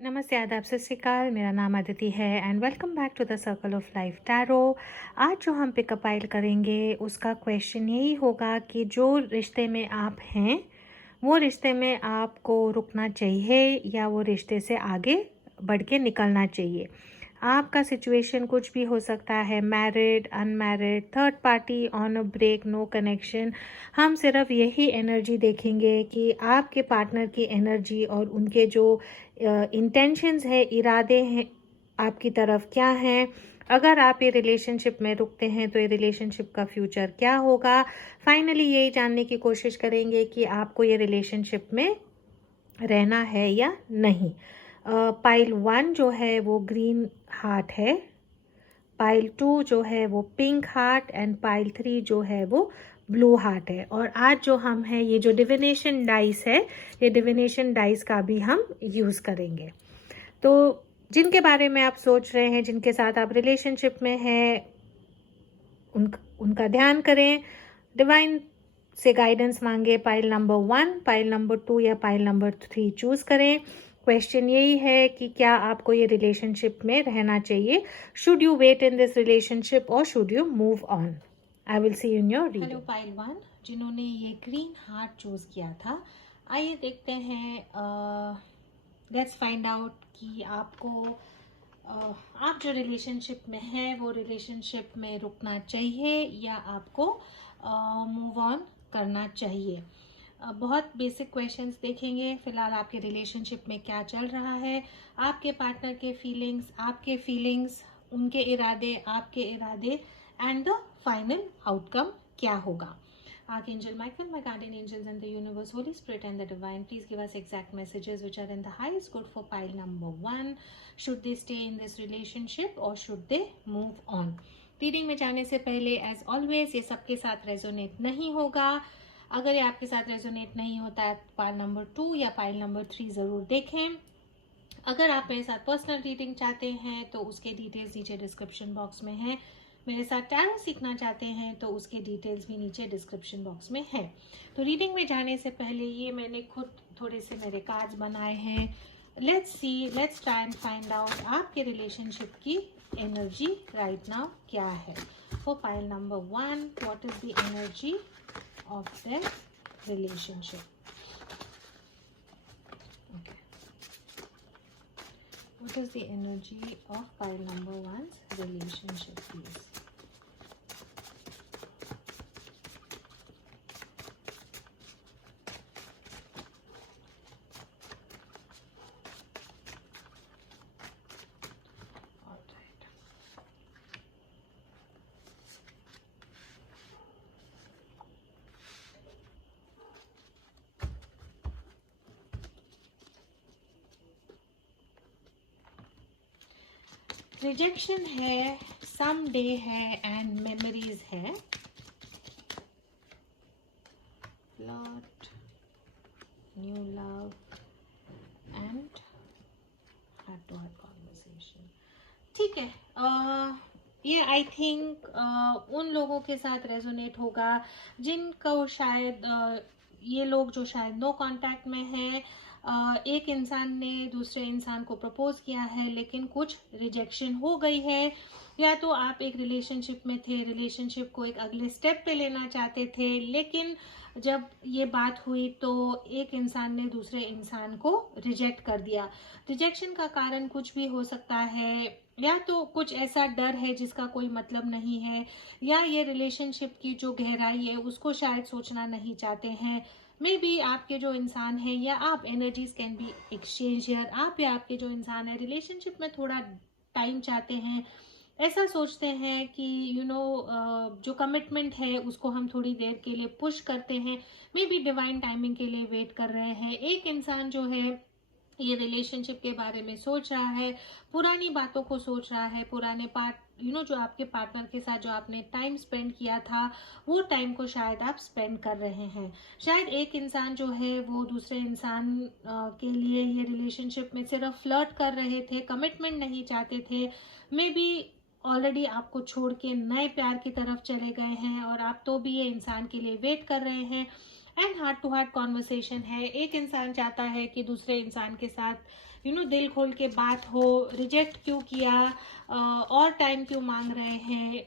नमस्ते, आदाब, सत श्री अकाल। मेरा नाम अदिति है and welcome back to the circle of life tarot. आज जो हम पिकअप फाइल करेंगे उसका क्वेश्चन यही होगा कि जो रिश्ते में आप हैं वो रिश्ते में आपको रुकना चाहिए या वो रिश्ते से आगे बढ़ के निकलना चाहिए। आपका सिचुएशन कुछ भी हो सकता है, married, unmarried, third party, on a break, no connection. हम सिर्फ यही एनर्जी देखेंगे कि आपके पार्टनर की एनर्जी और उनके जो इंटेंशंस है, इरादे हैं आपकी तरफ क्या हैं। अगर आप ये रिलेशनशिप में रुकते हैं तो ये रिलेशनशिप का फ्यूचर क्या होगा। फाइनली यही जानने की कोशिश करेंगे कि आपको ये रिलेशनशिप में रहना है या नहीं। पाइल 1 जो है वो ग्रीन हार्ट है, पाइल 2 जो है वो पिंक हार्ट एंड पाइल 3 जो है वो ब्लू हार्ट है। और आज जो हम है ये जो डिविनेशन डाइस है, ये डिविनेशन डाइस का भी हम यूज़ करेंगे। तो जिनके बारे में आप सोच रहे हैं, जिनके साथ आप रिलेशनशिप में हैं, उनका ध्यान करें, डिवाइन से गाइडेंस मांगे। पाइल नंबर 1, पाइल नंबर 2 या पाइल नंबर 3 चूज करें। क्वेश्चन यही है कि क्या आपको ये रिलेशनशिप में रहना चाहिए। Should you wait in this relationship और should you move on. I will see in your reading. Hello pile 1, जिन्होंने ये ग्रीन हार्ट चूज किया था, आइए देखते हैं, लेट्स फाइंड आउट कि आपको आप जो रिलेशनशिप में हैं वो रिलेशनशिप में रुकना चाहिए या आपको मूव ऑन करना चाहिए। बहुत बेसिक क्वेश्चंस देखेंगे। फिलहाल आपके रिलेशनशिप में क्या चल रहा है, आपके पार्टनर के फीलिंग्स, आपके फीलिंग्स, उनके इरादे, आपके इरादे एंड द फाइनल आउटकम क्या होगा। Archangel Michael, my guardian angels and the universe, Holy Spirit and the divine, please give us exact messages which are in the highest good for pile number 1. Should they stay in this relationship or should they move on? Reading में जाने से पहले as always ये सबके साथ resonate नहीं होगा। अगर ये आपके साथ रेजोनेट नहीं होता है पाइल नंबर 2 या पाइल नंबर 3 ज़रूर देखें। अगर आप मेरे साथ पर्सनल रीडिंग चाहते हैं तो उसके डिटेल्स नीचे डिस्क्रिप्शन बॉक्स में है। मेरे साथ टैरो सीखना चाहते हैं तो उसके डिटेल्स भी नीचे डिस्क्रिप्शन बॉक्स में है। तो रीडिंग में जाने से पहले ये मैंने खुद थोड़े से मेरे कार्ड्स बनाए हैं। Let's try and find out आपके रिलेशनशिप की एनर्जी राइट नाउ क्या है। For pile number 1, what is the energy of the relationship. What is the energy of pile number 1's relationship, please? All right. Rejection है, some day है and memories है। Plot, new love and heart to heart conversation. ठीक है, ये I think उन लोगों के साथ रेजोनेट होगा जिनको शायद ये लोग जो शायद नो कांटेक्ट में है। एक इंसान ने दूसरे इंसान को प्रपोज किया है लेकिन कुछ रिजेक्शन हो गई है, या तो आप एक रिलेशनशिप में थे, रिलेशनशिप को एक अगले स्टेप पे लेना चाहते थे, लेकिन जब ये बात हुई तो एक इंसान ने दूसरे इंसान को रिजेक्ट कर दिया। रिजेक्शन का कारण कुछ भी हो सकता है, या तो कुछ ऐसा डर है जिसका कोई मतलब नहीं है, या ये रिलेशनशिप की जो गहराई है उसको शायद सोचना नहीं चाहते हैं। मे बी आपके जो इंसान है या आप, energies can be exchange here. आप या आपके जो इंसान है रिलेशनशिप में थोड़ा टाइम चाहते हैं, ऐसा सोचते हैं कि जो कमिटमेंट है उसको हम थोड़ी देर के लिए पुश करते हैं, मे बी डिवाइन टाइमिंग के लिए वेट कर रहे हैं। एक इंसान जो है ये रिलेशनशिप के बारे में सोच रहा है, पुरानी बातों को सोच रहा है, पुराने पार्ट जो आपके पार्टनर के साथ जो आपने टाइम स्पेंड किया था वो टाइम को शायद आप स्पेंड कर रहे हैं। शायद एक इंसान जो है वो दूसरे इंसान के लिए ये रिलेशनशिप में सिर्फ फ्लर्ट कर रहे थे, कमिटमेंट नहीं चाहते थे। मे बी ऑलरेडी आपको छोड़ के नए प्यार की तरफ चले गए हैं और आप तो भी ये इंसान के लिए वेट कर रहे हैं। And heart to heart conversation है। एक इंसान चाहता है कि दूसरे इंसान के साथ दिल खोल के बात हो, रिजेक्ट क्यों किया, और टाइम क्यों मांग रहे हैं,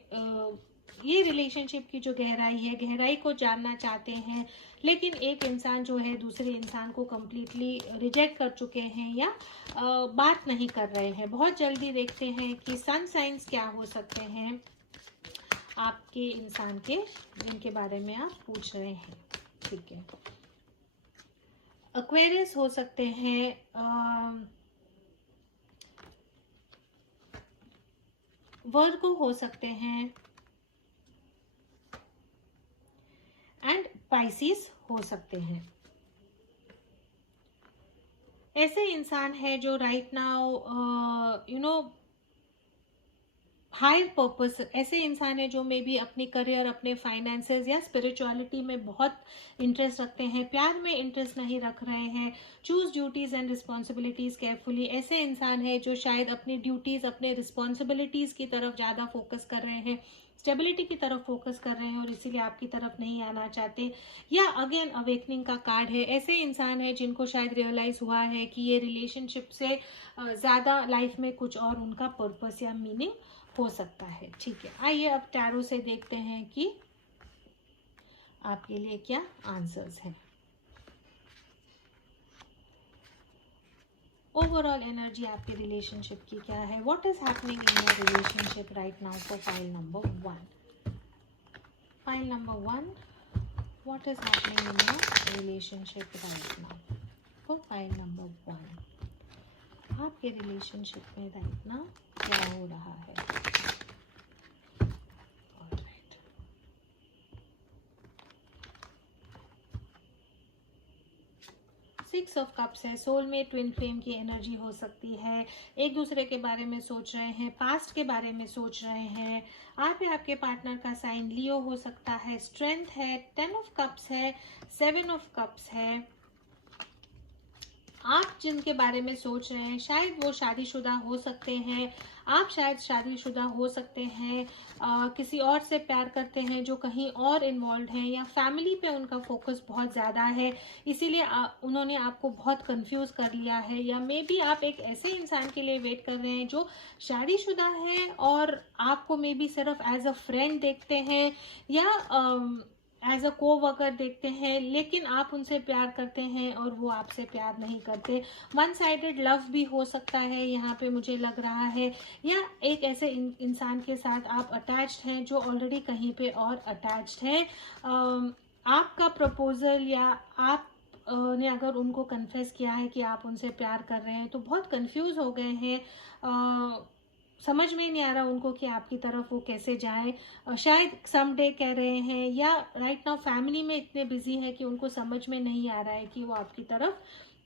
ये रिलेशनशिप की जो गहराई है, गहराई को जानना चाहते हैं, लेकिन एक इंसान जो है दूसरे इंसान को कम्प्लीटली रिजेक्ट कर चुके हैं या बात नहीं कर रहे हैं। बहुत जल्दी देखते हैं कि सन साइंस क्या हो सकते हैं आपके इंसान के, जिनके बारे में आप पूछ रहे हैं। ठीक है, एक्वेरियस हो सकते हैं, वर्गो हो सकते हैं, एंड पाइसिस हो सकते हैं। ऐसे इंसान है जो राइट नाउ हायर पर्पस, ऐसे इंसान है जो मे बी अपनी करियर, अपने फाइनेंसेस या स्पिरिचुअलिटी में बहुत इंटरेस्ट रखते हैं, प्यार में इंटरेस्ट नहीं रख रहे हैं। Choose duties and responsibilities carefully. ऐसे इंसान है जो शायद अपनी ड्यूटीज, अपने रिस्पॉन्सिबिलिटीज की तरफ ज़्यादा फोकस कर रहे हैं, स्टेबिलिटी की तरफ फोकस कर रहे हैं और इसीलिए आपकी तरफ नहीं आना चाहते। या अगेन अवेकनिंग का कार्ड है। ऐसे इंसान है जिनको शायद रियलाइज हुआ है कि ये रिलेशनशिप से ज़्यादा लाइफ में कुछ और उनका पर्पस या मीनिंग हो सकता है। ठीक है, आइए अब टैरो से देखते हैं कि आपके लिए क्या आंसर्स हैं। ओवरऑल एनर्जी आपके रिलेशनशिप की क्या है? What is happening in your relationship right now for file number 1। File number 1, what is happening in your relationship right now for file number 1। आपके रिलेशनशिप में राइट नाउ क्या हो रहा है? सिक्स ऑफ कप्स है। सोलमेट, ट्विन फ्लेम की energy हो सकती है। एक दूसरे के बारे में सोच रहे हैं, पास्ट के बारे में सोच रहे हैं। आप या आपके पार्टनर का साइन लियो हो सकता है। स्ट्रेंथ है, 10 ऑफ कप्स है, 7 ऑफ कप्स है। आप जिनके बारे में सोच रहे हैं शायद वो शादीशुदा हो सकते हैं, आप शायद शादीशुदा हो सकते हैं, किसी और से प्यार करते हैं जो कहीं और इन्वॉल्व हैं, या फैमिली पे उनका फोकस बहुत ज़्यादा है, इसीलिए उन्होंने आपको बहुत कंफ्यूज कर लिया है। या मे बी आप एक ऐसे इंसान के लिए वेट कर रहे हैं जो शादीशुदा है और आपको मे बी सिर्फ एज अ फ्रेंड देखते हैं या एज अ को वर्कर देखते हैं, लेकिन आप उनसे प्यार करते हैं और वो आपसे प्यार नहीं करते। वन साइडेड लव भी हो सकता है यहाँ पे मुझे लग रहा है। या एक ऐसे इंसान के साथ आप अटैच्ड हैं जो ऑलरेडी कहीं पे और अटैच्ड है। आपका प्रपोजल या आप ने अगर उनको कन्फेस किया है कि आप उनसे प्यार कर रहे हैं तो बहुत कंफ्यूज हो गए हैं, समझ में नहीं आ रहा उनको कि आपकी तरफ वो कैसे जाए। शायद समडे कह रहे हैं, या राइट नाउ फैमिली में इतने बिजी हैं कि उनको समझ में नहीं आ रहा है कि वो आपकी तरफ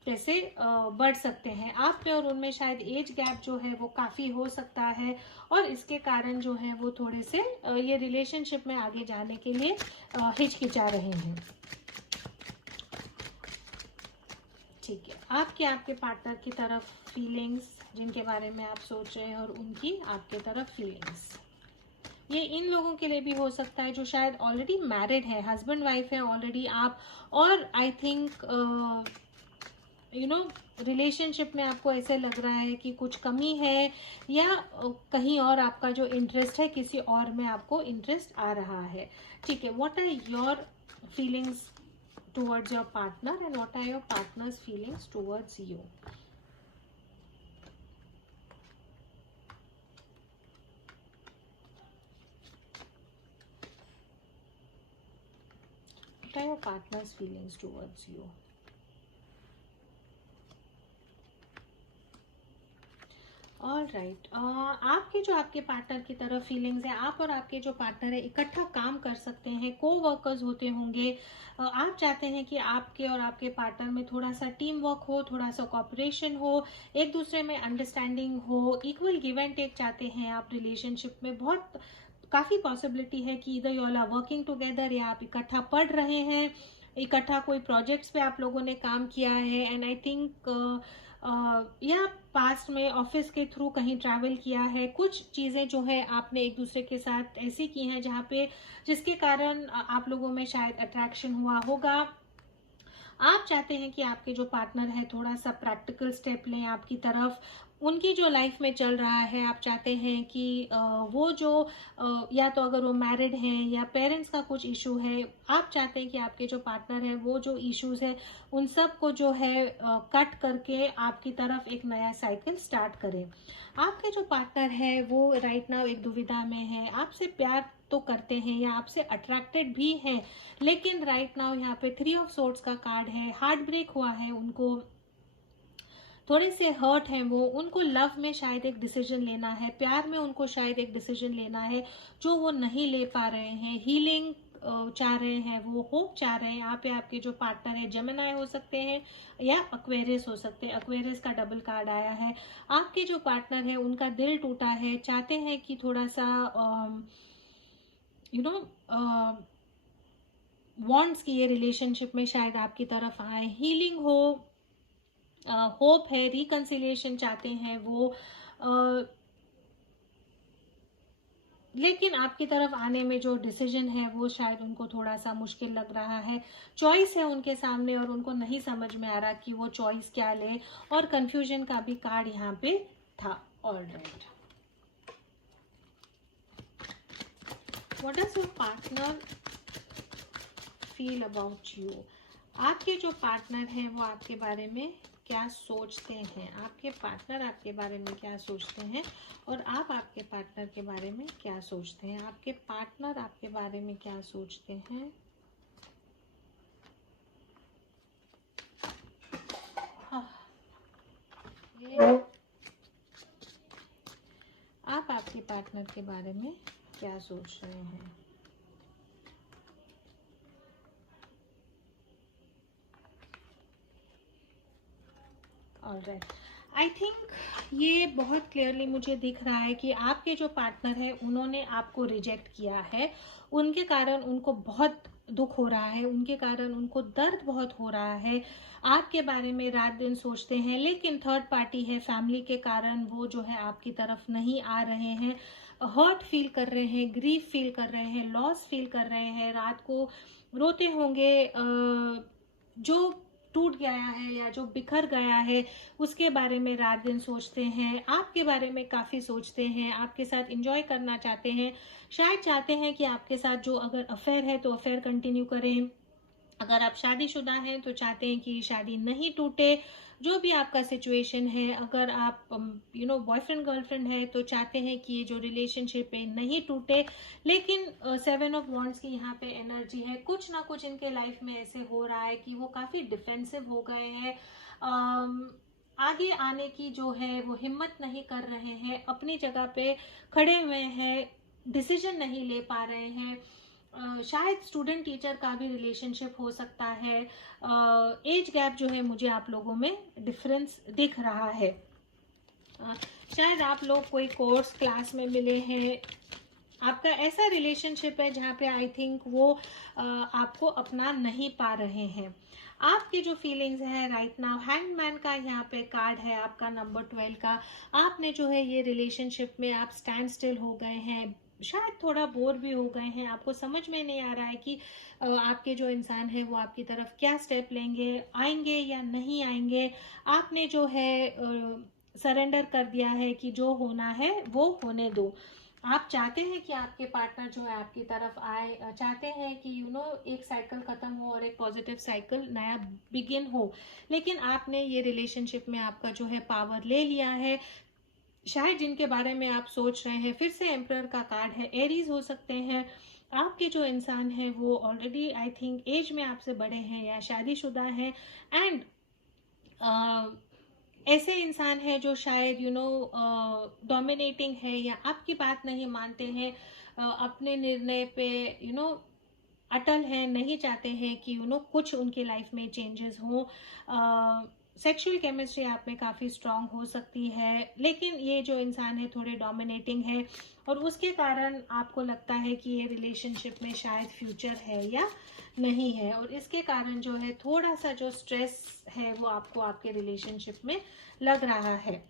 कैसे बढ़ सकते हैं। आप पे और उनमें शायद एज गैप जो है वो काफ़ी हो सकता है और इसके कारण जो है वो थोड़े से ये रिलेशनशिप में आगे जाने के लिए हिचकिचा रहे हैं। ठीक है, आपके पार्टनर की तरफ फीलिंग्स, जिनके बारे में आप सोच रहे हैं, और उनकी आपके तरफ फीलिंग्स। ये इन लोगों के लिए भी हो सकता है जो शायद ऑलरेडी मैरिड है, हस्बैंड वाइफ है ऑलरेडी आप, और आई थिंक रिलेशनशिप में आपको ऐसे लग रहा है कि कुछ कमी है, या कहीं और आपका जो इंटरेस्ट है किसी और में आपको इंटरेस्ट आ रहा है। ठीक है, what are your feelings towards your partner and what are your partner's feelings towards you? What are your partner's feelings towards you? All right, आपके जो आपके पार्टनर की तरफ फीलिंग्स है, आप और आपके जो पार्टनर है इकट्ठा काम कर सकते हैं, को वर्कर्स होते होंगे। आप चाहते हैं कि आपके और आपके पार्टनर में थोड़ा सा टीम वर्क हो, थोड़ा सा कॉपरेशन हो, एक दूसरे में अंडरस्टैंडिंग हो, इक्वल गिव एंड टेक चाहते हैं आप रिलेशनशिप में। बहुत काफ़ी पॉसिबिलिटी है कि इधर you all are working together, या आप इकट्ठा पढ़ रहे हैं, इकट्ठा कोई प्रोजेक्ट्स पे आप लोगों ने काम किया है। एंड आई थिंक या पास्ट में ऑफिस के थ्रू कहीं ट्रैवल किया है। कुछ चीज़ें जो है आपने एक दूसरे के साथ ऐसी की हैं जहाँ पे जिसके कारण आप लोगों में शायद अट्रैक्शन हुआ होगा। आप चाहते हैं कि आपके जो पार्टनर है थोड़ा सा प्रैक्टिकल स्टेप लें आपकी तरफ। उनकी जो लाइफ में चल रहा है, आप चाहते हैं कि वो जो या तो अगर वो मैरिड हैं या पेरेंट्स का कुछ इशू है, आप चाहते हैं कि आपके जो पार्टनर है वो जो इश्यूज है उन सब को जो है कट करके आपकी तरफ एक नया साइकिल स्टार्ट करें। आपके जो पार्टनर है वो राइट नाउ एक दुविधा में है। आपसे प्यार तो करते हैं या आपसे अट्रैक्टेड भी हैं, लेकिन राइट नाउ यहाँ पे 3 ऑफ सोर्ड्स का कार्ड है। हार्ट ब्रेक हुआ है उनको, थोड़े से हर्ट हैं वो, उनको लव में शायद एक डिसीजन लेना है, प्यार में उनको शायद एक डिसीजन लेना है जो वो नहीं ले पा रहे हैं। हीलिंग चाह रहे हैं, वो होप चाह रहे हैं। यहाँ पे आपके जो पार्टनर है जेमिनी हो सकते हैं या एक्वेरियस हो सकते हैं। एक्वेरियस का डबल कार्ड आया है। आपके जो पार्टनर है उनका दिल टूटा है, चाहते हैं कि थोड़ा सा यू नो वॉन्ट्स की ये रिलेशनशिप में शायद आपकी तरफ आए, हीलिंग हो, होप है, रिकंसिलिएशन चाहते हैं वो, लेकिन आपकी तरफ आने में जो डिसीजन है वो शायद उनको थोड़ा सा मुश्किल लग रहा है। चॉइस है उनके सामने और उनको नहीं समझ में आ रहा कि वो चॉइस क्या ले, और कंफ्यूजन का भी कार्ड यहाँ पे था। Alright, what does your partner feel about you? आपके जो पार्टनर हैं वो आपके बारे में क्या सोचते हैं? आपके पार्टनर आपके बारे में क्या सोचते हैं और आप आपके पार्टनर के बारे में क्या सोचते हैं? आपके पार्टनर आपके बारे में क्या सोचते हैं? आप आपके पार्टनर के बारे में क्या सोच रहे हैं? ऑलराइट, आई थिंक ये बहुत क्लियरली मुझे दिख रहा है कि आपके जो पार्टनर है उन्होंने आपको रिजेक्ट किया है। उनके कारण उनको बहुत दुख हो रहा है, उनके कारण उनको दर्द बहुत हो रहा है। आपके बारे में रात दिन सोचते हैं, लेकिन थर्ड पार्टी है, फैमिली के कारण वो जो है आपकी तरफ नहीं आ रहे हैं। हर्ट फील कर रहे हैं, ग्रीफ फील कर रहे हैं, लॉस फील कर रहे हैं, रात को रोते होंगे। जो टूट गया है या जो बिखर गया है उसके बारे में रात दिन सोचते हैं। आपके बारे में काफ़ी सोचते हैं, आपके साथ एंजॉय करना चाहते हैं, शायद चाहते हैं कि आपके साथ जो अगर अफेयर है तो अफेयर कंटिन्यू करें, अगर आप शादीशुदा हैं तो चाहते हैं कि शादी नहीं टूटे। जो भी आपका सिचुएशन है, अगर आप बॉयफ्रेंड गर्लफ्रेंड है तो चाहते हैं कि ये जो रिलेशनशिप है नहीं टूटे। लेकिन 7 ऑफ वॉन्ड्स की यहाँ पे एनर्जी है, कुछ ना कुछ इनके लाइफ में ऐसे हो रहा है कि वो काफ़ी डिफेंसिव हो गए हैं। आगे आने की जो है वो हिम्मत नहीं कर रहे हैं, अपनी जगह पे खड़े हुए हैं, डिसीजन नहीं ले पा रहे हैं। शायद स्टूडेंट टीचर का भी रिलेशनशिप हो सकता है। एज गैप जो है मुझे आप लोगों में डिफरेंस दिख रहा है। शायद आप लोग कोई कोर्स क्लास में मिले हैं, आपका ऐसा रिलेशनशिप है जहाँ पे आई थिंक वो आपको अपना नहीं पा रहे हैं। आपकी जो फीलिंग्स है राइट नाउ, हैंगमैन का यहाँ पे कार्ड है, आपका नंबर 12 का। आपने जो है ये रिलेशनशिप में आप स्टैंड स्टिल हो गए हैं, शायद थोड़ा बोर भी हो गए हैं। आपको समझ में नहीं आ रहा है कि आपके जो इंसान है वो आपकी तरफ क्या स्टेप लेंगे, आएंगे या नहीं आएंगे। आपने जो है सरेंडर कर दिया है कि जो होना है वो होने दो। आप चाहते हैं कि आपके पार्टनर जो है आपकी तरफ आए, चाहते हैं कि एक साइकिल खत्म हो और एक पॉजिटिव साइकिल नया बिगिन हो, लेकिन आपने ये रिलेशनशिप में आपका जो है पावर ले लिया है। शायद जिनके बारे में आप सोच रहे हैं, फिर से एम्परर का कार्ड है, एरीज हो सकते हैं। आपके जो इंसान है वो ऑलरेडी आई थिंक एज में आपसे बड़े हैं या शादीशुदा हैं, एंड ऐसे इंसान है जो शायद डोमिनेटिंग है या आपकी बात नहीं मानते हैं, अपने निर्णय पे अटल हैं, नहीं चाहते हैं कि कुछ उनकी लाइफ में चेंजेस हों। सेक्सुअल केमिस्ट्री आप में काफ़ी स्ट्रांग हो सकती है, लेकिन ये जो इंसान है थोड़े डोमिनेटिंग है और उसके कारण आपको लगता है कि ये रिलेशनशिप में शायद फ्यूचर है या नहीं है, और इसके कारण जो है थोड़ा सा जो स्ट्रेस है वो आपको आपके रिलेशनशिप में लग रहा है।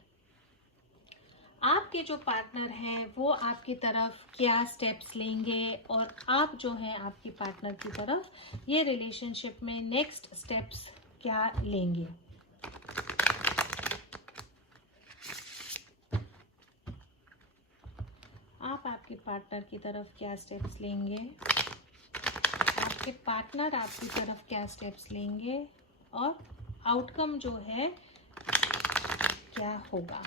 आपके जो पार्टनर हैं वो आपकी तरफ क्या स्टेप्स लेंगे और आप जो है आपकी पार्टनर की तरफ ये रिलेशनशिप में नेक्स्ट स्टेप्स क्या लेंगे। आप आपके पार्टनर की तरफ क्या स्टेप्स लेंगे, आपके पार्टनर आपकी तरफ क्या स्टेप्स लेंगे, और आउटकम जो है क्या होगा।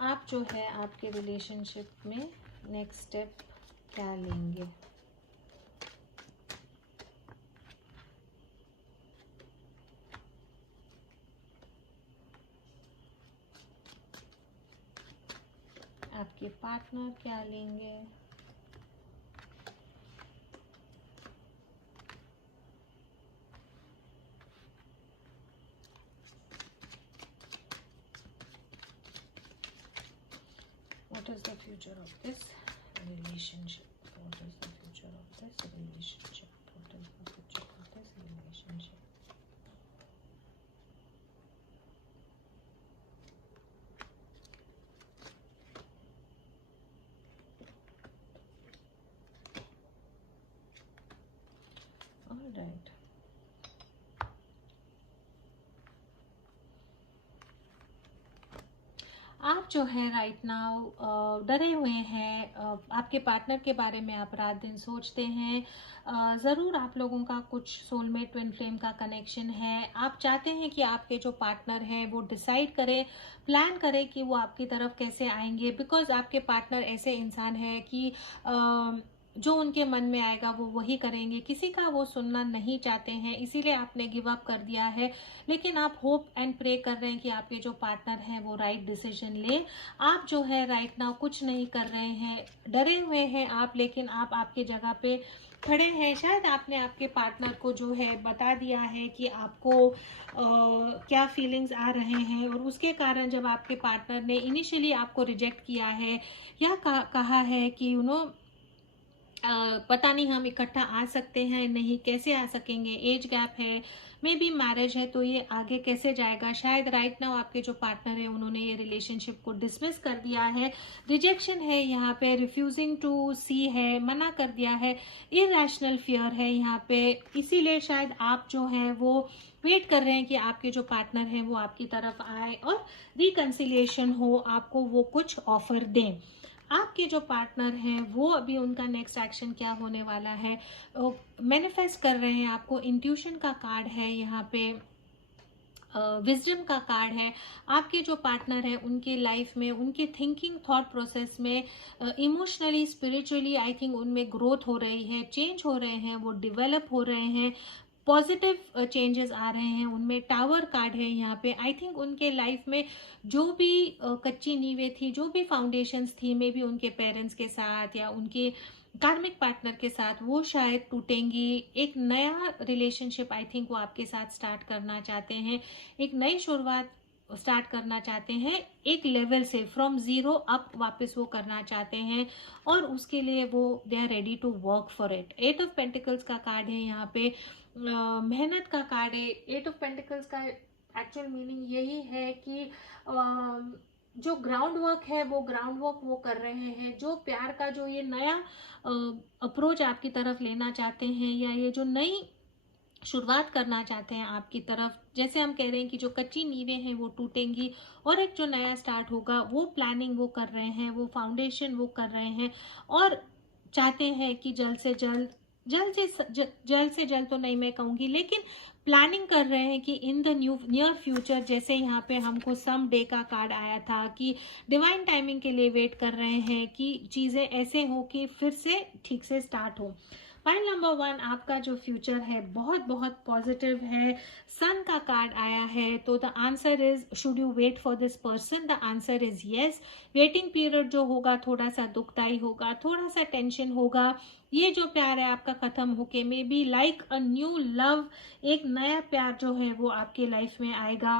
आप जो है आपके रिलेशनशिप में नेक्स्ट स्टेप क्या लेंगे। आपके पार्टनर क्या लेंगे। What is the future of this relationship? What is the future of this relationship? What is the future of this relationship? All right. आप जो है राइट नाउ डरे हुए हैं, आपके पार्टनर के बारे में आप रात दिन सोचते हैं। ज़रूर आप लोगों का कुछ सोलमेट ट्विन फ्लेम का कनेक्शन है। आप चाहते हैं कि आपके जो पार्टनर हैं वो डिसाइड करें, प्लान करें कि वो आपकी तरफ कैसे आएंगे, बिकॉज आपके पार्टनर ऐसे इंसान है कि जो उनके मन में आएगा वो वही करेंगे, किसी का वो सुनना नहीं चाहते हैं, इसीलिए आपने गिव अप कर दिया है। लेकिन आप होप एंड प्रे कर रहे हैं कि आपके जो पार्टनर हैं वो राइट डिसीजन ले। आप जो है राइट नाउ कुछ नहीं कर रहे हैं, डरे हुए हैं आप, लेकिन आप आपकी जगह पे खड़े हैं। शायद आपने आपके पार्टनर को जो है बता दिया है कि आपको क्या फीलिंग्स आ रहे हैं, और उसके कारण जब आपके पार्टनर ने इनिशियली आपको रिजेक्ट किया है या कहा है कि पता नहीं हम इकट्ठा आ सकते हैं नहीं, कैसे आ सकेंगे, एज गैप है, मे बी मैरिज है, तो ये आगे कैसे जाएगा। शायद राइट नाउ आपके जो पार्टनर है उन्होंने ये रिलेशनशिप को डिसमिस कर दिया है, रिजेक्शन है यहाँ पे, रिफ्यूजिंग टू सी है, मना कर दिया है, इरैशनल फियर है यहाँ पे। इसीलिए शायद आप जो है वो वेट कर रहे हैं कि आपके जो पार्टनर हैं वो आपकी तरफ आए और रिकंसिलिएशन हो, आपको वो कुछ ऑफर दें। आपके जो पार्टनर हैं वो अभी उनका नेक्स्ट एक्शन क्या होने वाला है, मैनिफेस्ट कर रहे हैं। आपको इंट्यूशन का कार्ड है यहाँ पे, विजडम का कार्ड है। आपके जो पार्टनर है उनके लाइफ में, उनके थिंकिंग थॉट प्रोसेस में, इमोशनली स्पिरिचुअली आई थिंक उनमें ग्रोथ हो रही है, चेंज हो रहे हैं, वो डिवेलप हो रहे हैं, पॉजिटिव चेंजेस आ रहे हैं उनमें। टावर कार्ड है यहाँ पे। आई थिंक उनके लाइफ में जो भी कच्ची नींवें थी, जो भी फाउंडेशंस थी, मे बी उनके पेरेंट्स के साथ या उनके कार्मिक पार्टनर के साथ, वो शायद टूटेंगी। एक नया रिलेशनशिप आई थिंक वो आपके साथ स्टार्ट करना चाहते हैं, एक नई शुरुआत स्टार्ट करना चाहते हैं, एक लेवल से फ्रॉम जीरो अप वापस वो करना चाहते हैं, और उसके लिए वो they are ready to work for it. Eight of pentacles का कार्ड है यहाँ पे, मेहनत का कार्ड है। एट ऑफ पेंटिकल्स का एक्चुअल मीनिंग यही है कि जो ग्राउंड वर्क है वो ग्राउंड वर्क वो कर रहे हैं, जो प्यार का जो ये नया अप्रोच आपकी तरफ लेना चाहते हैं, या ये जो नई शुरुआत करना चाहते हैं आपकी तरफ, जैसे हम कह रहे हैं कि जो कच्ची नींवें हैं वो टूटेंगी और एक जो नया स्टार्ट होगा, वो प्लानिंग वो कर रहे हैं, वो फाउंडेशन वो कर रहे हैं, और चाहते हैं कि जल्द से जल्द तो नहीं मैं कहूँगी, लेकिन प्लानिंग कर रहे हैं कि इन द नियर फ्यूचर, जैसे यहाँ पे हमको सम डे का कार्ड आया था कि डिवाइन टाइमिंग के लिए वेट कर रहे हैं कि चीज़ें ऐसे हो कि फिर से ठीक से स्टार्ट हो। फाइल नंबर 1, आपका जो फ्यूचर है बहुत बहुत पॉजिटिव है। सन का कार्ड आया है, तो the answer is, should you wait for this person, the answer is yes. Waiting period जो होगा थोड़ा सा दुखदाई होगा, थोड़ा सा टेंशन होगा। ये जो प्यार है आपका खत्म होके may be like a new love, एक नया प्यार जो है वो आपके लाइफ में आएगा।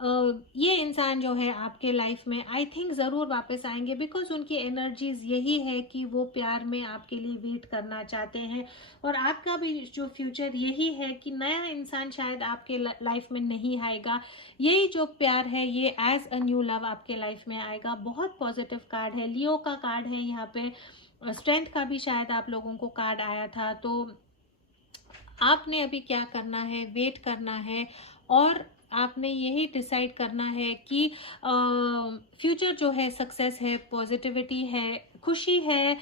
ये इंसान जो है आपके लाइफ में आई थिंक ज़रूर वापस आएंगे, बिकॉज उनकी एनर्जीज यही है कि वो प्यार में आपके लिए वेट करना चाहते हैं। और आपका भी जो फ्यूचर यही है कि नया इंसान शायद आपके लाइफ में नहीं आएगा, यही जो प्यार है ये एज अ न्यू लव आपके लाइफ में आएगा। बहुत पॉजिटिव कार्ड है, लियो का कार्ड है यहाँ पे, स्ट्रेंथ का भी शायद आप लोगों को कार्ड आया था। तो आपने अभी क्या करना है, वेट करना है, और आपने यही डिसाइड करना है कि फ्यूचर जो है सक्सेस है, पॉजिटिविटी है, खुशी है।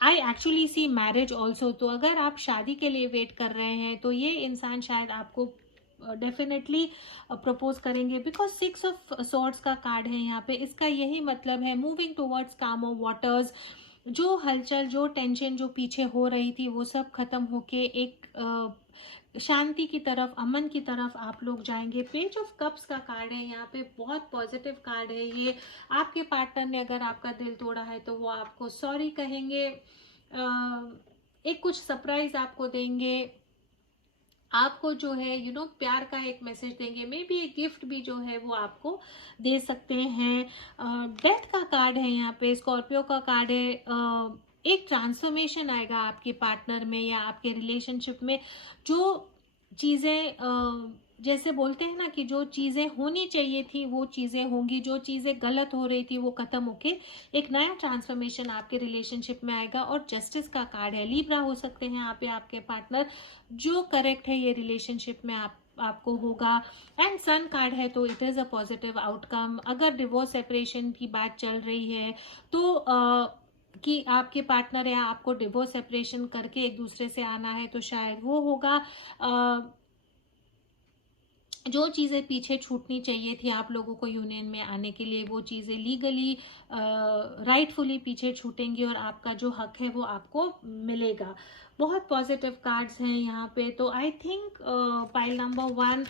I actually see marriage also. तो अगर आप शादी के लिए वेट कर रहे हैं तो ये इंसान शायद आपको डेफिनेटली प्रपोज करेंगे, बिकॉज 6 ऑफ सॉर्ड्स का कार्ड है यहाँ पे। इसका यही मतलब है मूविंग टुवर्ड्स कामर वाटर्स। जो हलचल, जो टेंशन जो पीछे हो रही थी वो सब खत्म होके एक शांति की तरफ, अमन की तरफ आप लोग जाएंगे। पेज ऑफ कप्स का कार्ड है यहाँ पे, बहुत पॉजिटिव कार्ड है ये। आपके पार्टनर ने अगर आपका दिल तोड़ा है तो वो आपको सॉरी कहेंगे, एक कुछ सरप्राइज आपको देंगे, आपको जो है प्यार का एक मैसेज देंगे, मे बी एक गिफ्ट भी जो है वो आपको दे सकते हैं। डेथ का कार्ड है यहाँ पे, स्कॉर्पियो का कार्ड है। एक ट्रांसफॉर्मेशन आएगा आपके पार्टनर में या आपके रिलेशनशिप में। जो चीज़ें जैसे बोलते हैं ना कि जो चीज़ें होनी चाहिए थी वो चीज़ें होंगी, जो चीज़ें गलत हो रही थी वो खत्म होके एक नया ट्रांसफॉर्मेशन आपके रिलेशनशिप में आएगा। और जस्टिस का कार्ड है, लिब्रा हो सकते हैं आप या आपके पार्टनर, जो करेक्ट है ये रिलेशनशिप में आपको होगा। एंड सन कार्ड है तो it is a positive outcome. अगर डिवोर्स सेपरेशन की बात चल रही है तो कि आपके पार्टनर या आपको डिवोर्स सेपरेशन करके एक दूसरे से आना है तो शायद वो होगा। जो चीज़ें पीछे छूटनी चाहिए थी आप लोगों को यूनियन में आने के लिए, वो चीज़ें लीगली राइटफुली पीछे छूटेंगी और आपका जो हक है वो आपको मिलेगा। बहुत पॉजिटिव कार्ड्स हैं यहाँ पे। तो आई थिंक पाइल नंबर 1,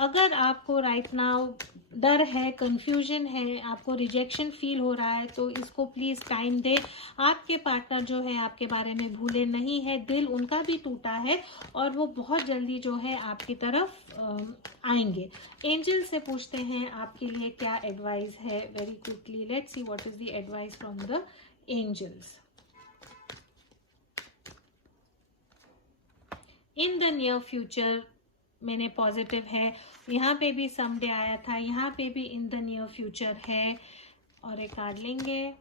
अगर आपको राइट नाउ डर है, कंफ्यूजन है, आपको रिजेक्शन फील हो रहा है तो इसको प्लीज़ टाइम दे। आपके पार्टनर जो है आपके बारे में भूले नहीं है, दिल उनका भी टूटा है और वो बहुत जल्दी जो है आपकी तरफ आएंगे। एंजल से पूछते हैं आपके लिए क्या एडवाइस है, very quickly let's see what is the advice from the angels. In the near future, मैंने पॉजिटिव है, यहाँ पे भी समडे आया था, यहाँ पे भी इन द नियर फ्यूचर है। और एक कार्ड लेंगे,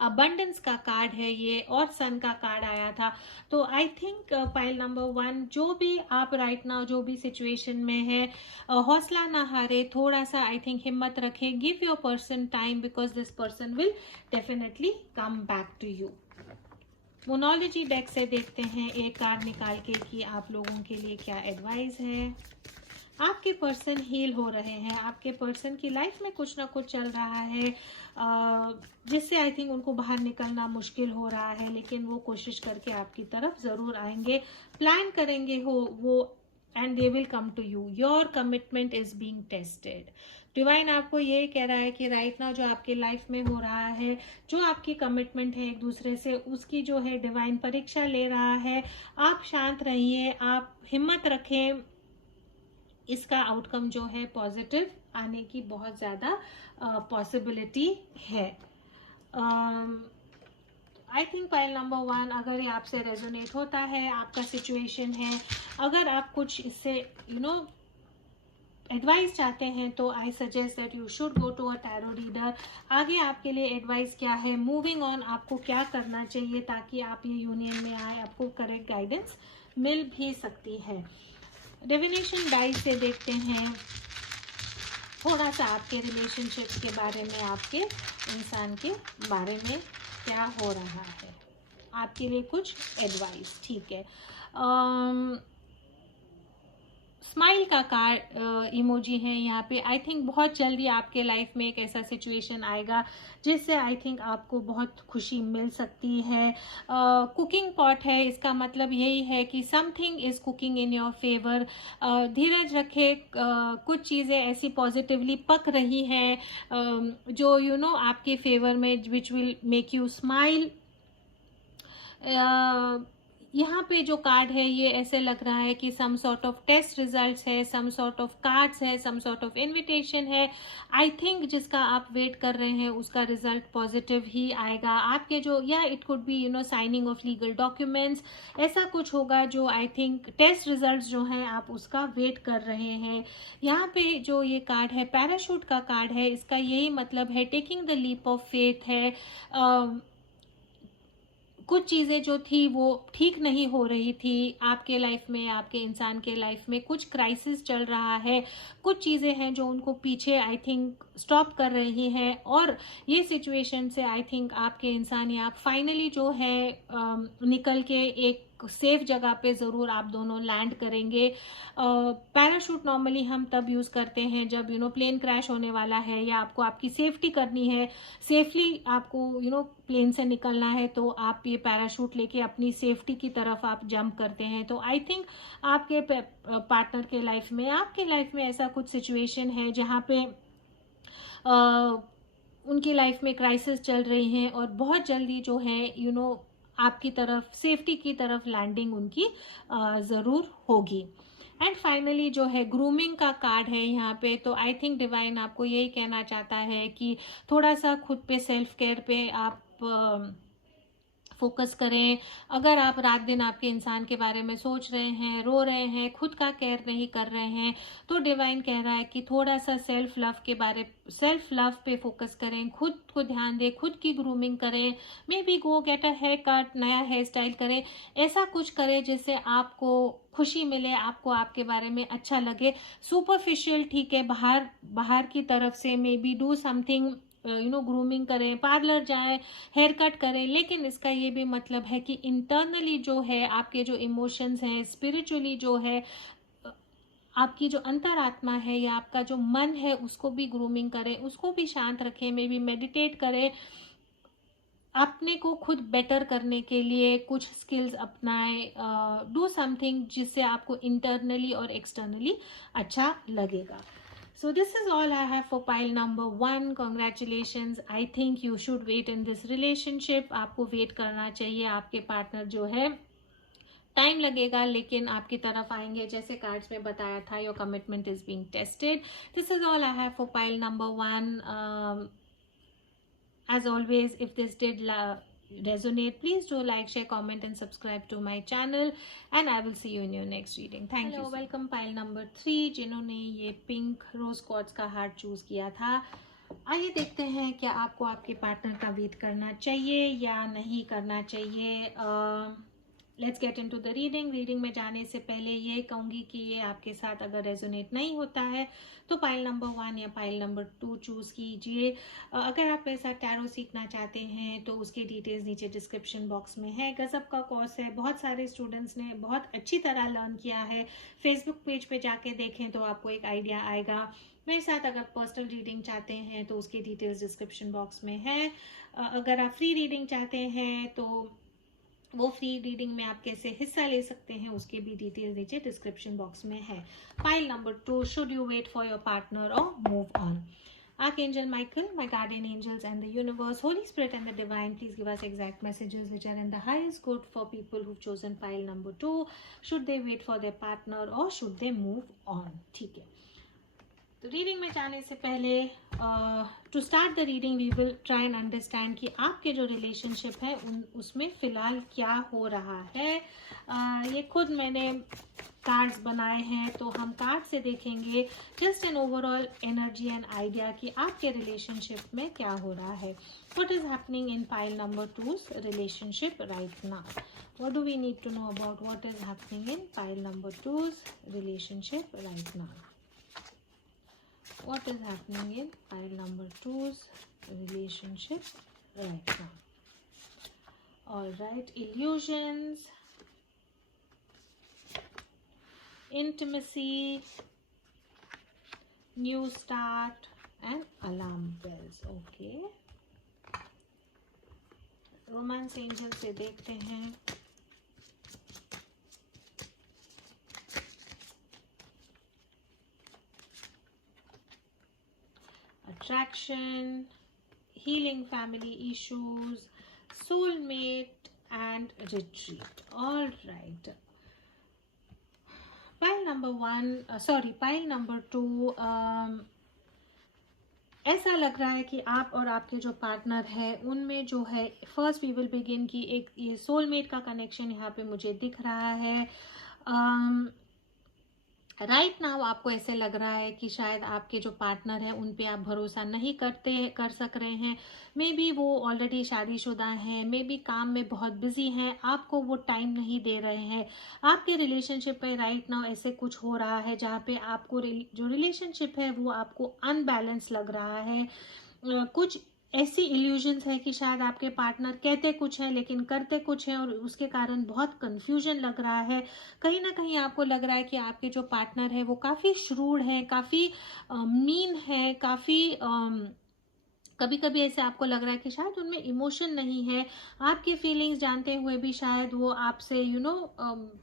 अबंडेंस का कार्ड है ये, और सन का कार्ड आया था। तो आई थिंक पाइल नंबर 1, जो भी आप राइट नाउ जो भी सिचुएशन में है, हौसला ना हारे, थोड़ा सा आई थिंक हिम्मत रखें, give your person time because this person will definitely come back to you. Moonology deck से देखते हैं एक कार्ड निकाल के कि आप लोगों के लिए क्या एडवाइस है। आपके पर्सन हील हो रहे हैं, आपके पर्सन की लाइफ में कुछ ना कुछ चल रहा है जिससे आई थिंक उनको बाहर निकलना मुश्किल हो रहा है, लेकिन वो कोशिश करके आपकी तरफ ज़रूर आएंगे, प्लान करेंगे हो वो, and they will come to you. Your commitment is being tested. Divine आपको ये कह रहा है कि राइट नाउ जो आपके लाइफ में हो रहा है, जो आपकी कमिटमेंट है एक दूसरे से, उसकी जो है डिवाइन परीक्षा ले रहा है। आप शांत रहिए, आप हिम्मत रखें, इसका आउटकम जो है पॉजिटिव आने की बहुत ज़्यादा पॉसिबिलिटी है। आई थिंक पाइल नंबर 1, अगर ये आपसे रेजोनेट होता है, आपका सिचुएशन है, अगर आप कुछ इससे एडवाइस चाहते हैं तो I suggest that you should go to a tarot reader. आगे आपके लिए एडवाइस क्या है, मूविंग ऑन आपको क्या करना चाहिए ताकि आप ये यूनियन में आए, आपको करेक्ट गाइडेंस मिल भी सकती है। डिविनेशन डाइस से देखते हैं थोड़ा सा आपके रिलेशनशिप के बारे में, आपके इंसान के बारे में क्या हो रहा है, आपके लिए कुछ एडवाइस। ठीक है, स्माइल का कार्ड इमोजी है यहाँ पे। आई थिंक बहुत जल्दी आपके लाइफ में एक ऐसा सिचुएशन आएगा जिससे आई थिंक आपको बहुत खुशी मिल सकती है। कुकिंग पॉट है, इसका मतलब यही है कि something is cooking in your favour. धीरज रखे, कुछ चीज़ें ऐसी पॉजिटिवली पक रही हैं जो आपके फेवर में, which will make you smile. यहाँ पे जो कार्ड है ये ऐसे लग रहा है कि some sort of test results है, सम सॉर्ट ऑफ कार्ड्स है, सम सॉर्ट ऑफ इनविटेशन है। आई थिंक जिसका आप वेट कर रहे हैं उसका रिजल्ट पॉजिटिव ही आएगा। आपके जो, या it could be signing off legal documents, ऐसा कुछ होगा जो आई थिंक टेस्ट रिजल्ट्स जो हैं आप उसका वेट कर रहे हैं। यहाँ पे जो ये कार्ड है पैराशूट का कार्ड है, इसका यही मतलब है taking the leap of faith है। कुछ चीज़ें जो थी वो ठीक नहीं हो रही थी आपके लाइफ में, आपके इंसान के लाइफ में कुछ क्राइसिस चल रहा है, कुछ चीज़ें हैं जो उनको पीछे आई थिंक स्टॉप कर रही हैं, और ये सिचुएशन से आई थिंक आपके इंसान या आप फाइनली जो है निकल के एक सेफ जगह पे ज़रूर आप दोनों लैंड करेंगे। पैराशूट नॉर्मली हम तब यूज़ करते हैं जब प्लेन क्रैश होने वाला है या आपको आपकी सेफ्टी करनी है, सेफली आपको प्लेन से निकलना है, तो आप ये पैराशूट लेके अपनी सेफ्टी की तरफ आप जंप करते हैं। तो आई थिंक आपके पार्टनर के लाइफ में, आपके लाइफ में ऐसा कुछ सिचुएशन है जहाँ पे उनकी लाइफ में क्राइसिस चल रही हैं और बहुत जल्दी जो है आपकी तरफ, सेफ्टी की तरफ लैंडिंग उनकी ज़रूर होगी। एंड फाइनली जो है ग्रूमिंग का कार्ड है यहाँ पे, तो आई थिंक डिवाइन आपको यही कहना चाहता है कि थोड़ा सा खुद पे, सेल्फ केयर पे आप फोकस करें। अगर आप रात दिन आपके इंसान के बारे में सोच रहे हैं, रो रहे हैं, खुद का केयर नहीं कर रहे हैं, तो डिवाइन कह रहा है कि थोड़ा सा सेल्फ लव पे फोकस करें, खुद को ध्यान दें, खुद की ग्रूमिंग करें, maybe go get a haircut, नया हेयर स्टाइल करें, ऐसा कुछ करें जिससे आपको खुशी मिले, आपको आपके बारे में अच्छा लगे। सुपरफिशियल ठीक है, बाहर की तरफ से may be do something, grooming करें, पार्लर जाएं, हेयर कट करें, लेकिन इसका ये भी मतलब है कि इंटरनली जो है आपके जो इमोशंस हैं, स्पिरिचुअली जो है आपकी जो अंतरात्मा है या आपका जो मन है, उसको भी ग्रूमिंग करें, उसको भी शांत रखें, मे बी मेडिटेट करें, अपने को खुद बेटर करने के लिए कुछ स्किल्स अपनाएं, डू समथिंग जिससे आपको इंटरनली और एक्सटर्नली अच्छा लगेगा। So this is all I have for pile number 1. Congratulations. I think you should wait in this relationship. आपको वेट करना चाहिए। आपके पार्टनर जो है, टाइम लगेगा लेकिन आपकी तरफ आएंगे, जैसे कार्ड्स में बताया था, your commitment is being tested. This is all I have for pile number 1. As always, if this did resonate, please do like, share, comment and subscribe to my channel, and I will see you in your next reading. Thank you. Welcome pile number 3, जिन्होंने ये pink rose quartz का heart choose किया था। आइए देखते हैं क्या आपको आपके पार्टनर का वेट करना चाहिए या नहीं करना चाहिए। Let's get into the reading में जाने से पहले ये कहूँगी कि ये आपके साथ अगर रेजोनेट नहीं होता है तो पाइल नंबर 1 या पाइल नंबर 2 चूज़ कीजिए। अगर आप मेरे साथ टैरो सीखना चाहते हैं तो उसके डिटेल्स नीचे डिस्क्रिप्शन बॉक्स में है। गजब का कोर्स है, बहुत सारे स्टूडेंट्स ने बहुत अच्छी तरह लर्न किया है। फेसबुक पेज पे जाके देखें तो आपको एक आइडिया आएगा। मेरे साथ अगर पर्सनल रीडिंग चाहते हैं तो उसकी डिटेल्स डिस्क्रिप्शन बॉक्स में है। अगर आप फ्री रीडिंग चाहते हैं तो वो फ्री रीडिंग में आप कैसे हिस्सा ले सकते हैं उसके भी डिटेल नीचे डिस्क्रिप्शन बॉक्स में है। Pile number 2, should you wait for your partner और move on. Archangel Michael, my guardian angels and the universe, Holy Spirit and the divine, please give us exact messages which are in the highest good for people who've chosen pile number 2. Should they wait for their partner or should they move on? ठीक है, तो reading में जाने से पहले to start the reading we will try and understand कि आपके जो रिलेशनशिप है उसमें फ़िलहाल क्या हो रहा है। ये खुद मैंने कार्ड्स बनाए हैं तो हम कार्ड से देखेंगे just an overall energy and idea कि आपके रिलेशनशिप में क्या हो रहा है। What is happening in pile number 2's relationship right now? What do we need to know about what is happening in pile number 2's relationship right now? What is happening in pile number 2's relationship right now? All right, illusions, intimacy, new start and alarm bells. Okay, romance angel से देखते हैं attraction, healing family issues, soulmate, and retreat. All right. Pile number one, pile number two. ऐसा लग रहा है कि आप और आपके जो पार्टनर है उनमें जो है फर्स्ट वी विल बिगिन की एक ये सोलमेट का कनेक्शन यहाँ पे मुझे दिख रहा है। राइट नाउ आपको ऐसे लग रहा है कि शायद आपके जो पार्टनर है उन पे आप भरोसा नहीं कर सक रहे हैं। मे बी वो ऑलरेडी शादीशुदा हैं, मे बी काम में बहुत बिजी हैं, आपको वो टाइम नहीं दे रहे हैं। आपके रिलेशनशिप में राइट नाउ ऐसे कुछ हो रहा है जहाँ पे आपको जो रिलेशनशिप है वो आपको अनबैलेंस लग रहा है। कुछ ऐसी इल्यूजन्स है कि शायद आपके पार्टनर कहते कुछ है लेकिन करते कुछ है और उसके कारण बहुत कंफ्यूजन लग रहा है। कहीं ना कहीं आपको लग रहा है कि आपके जो पार्टनर है वो काफ़ी श्रूड है, काफ़ी मीन है, काफ़ी कभी कभी ऐसे आपको लग रहा है कि शायद उनमें इमोशन नहीं है। आपकी फीलिंग्स जानते हुए भी शायद वो आपसे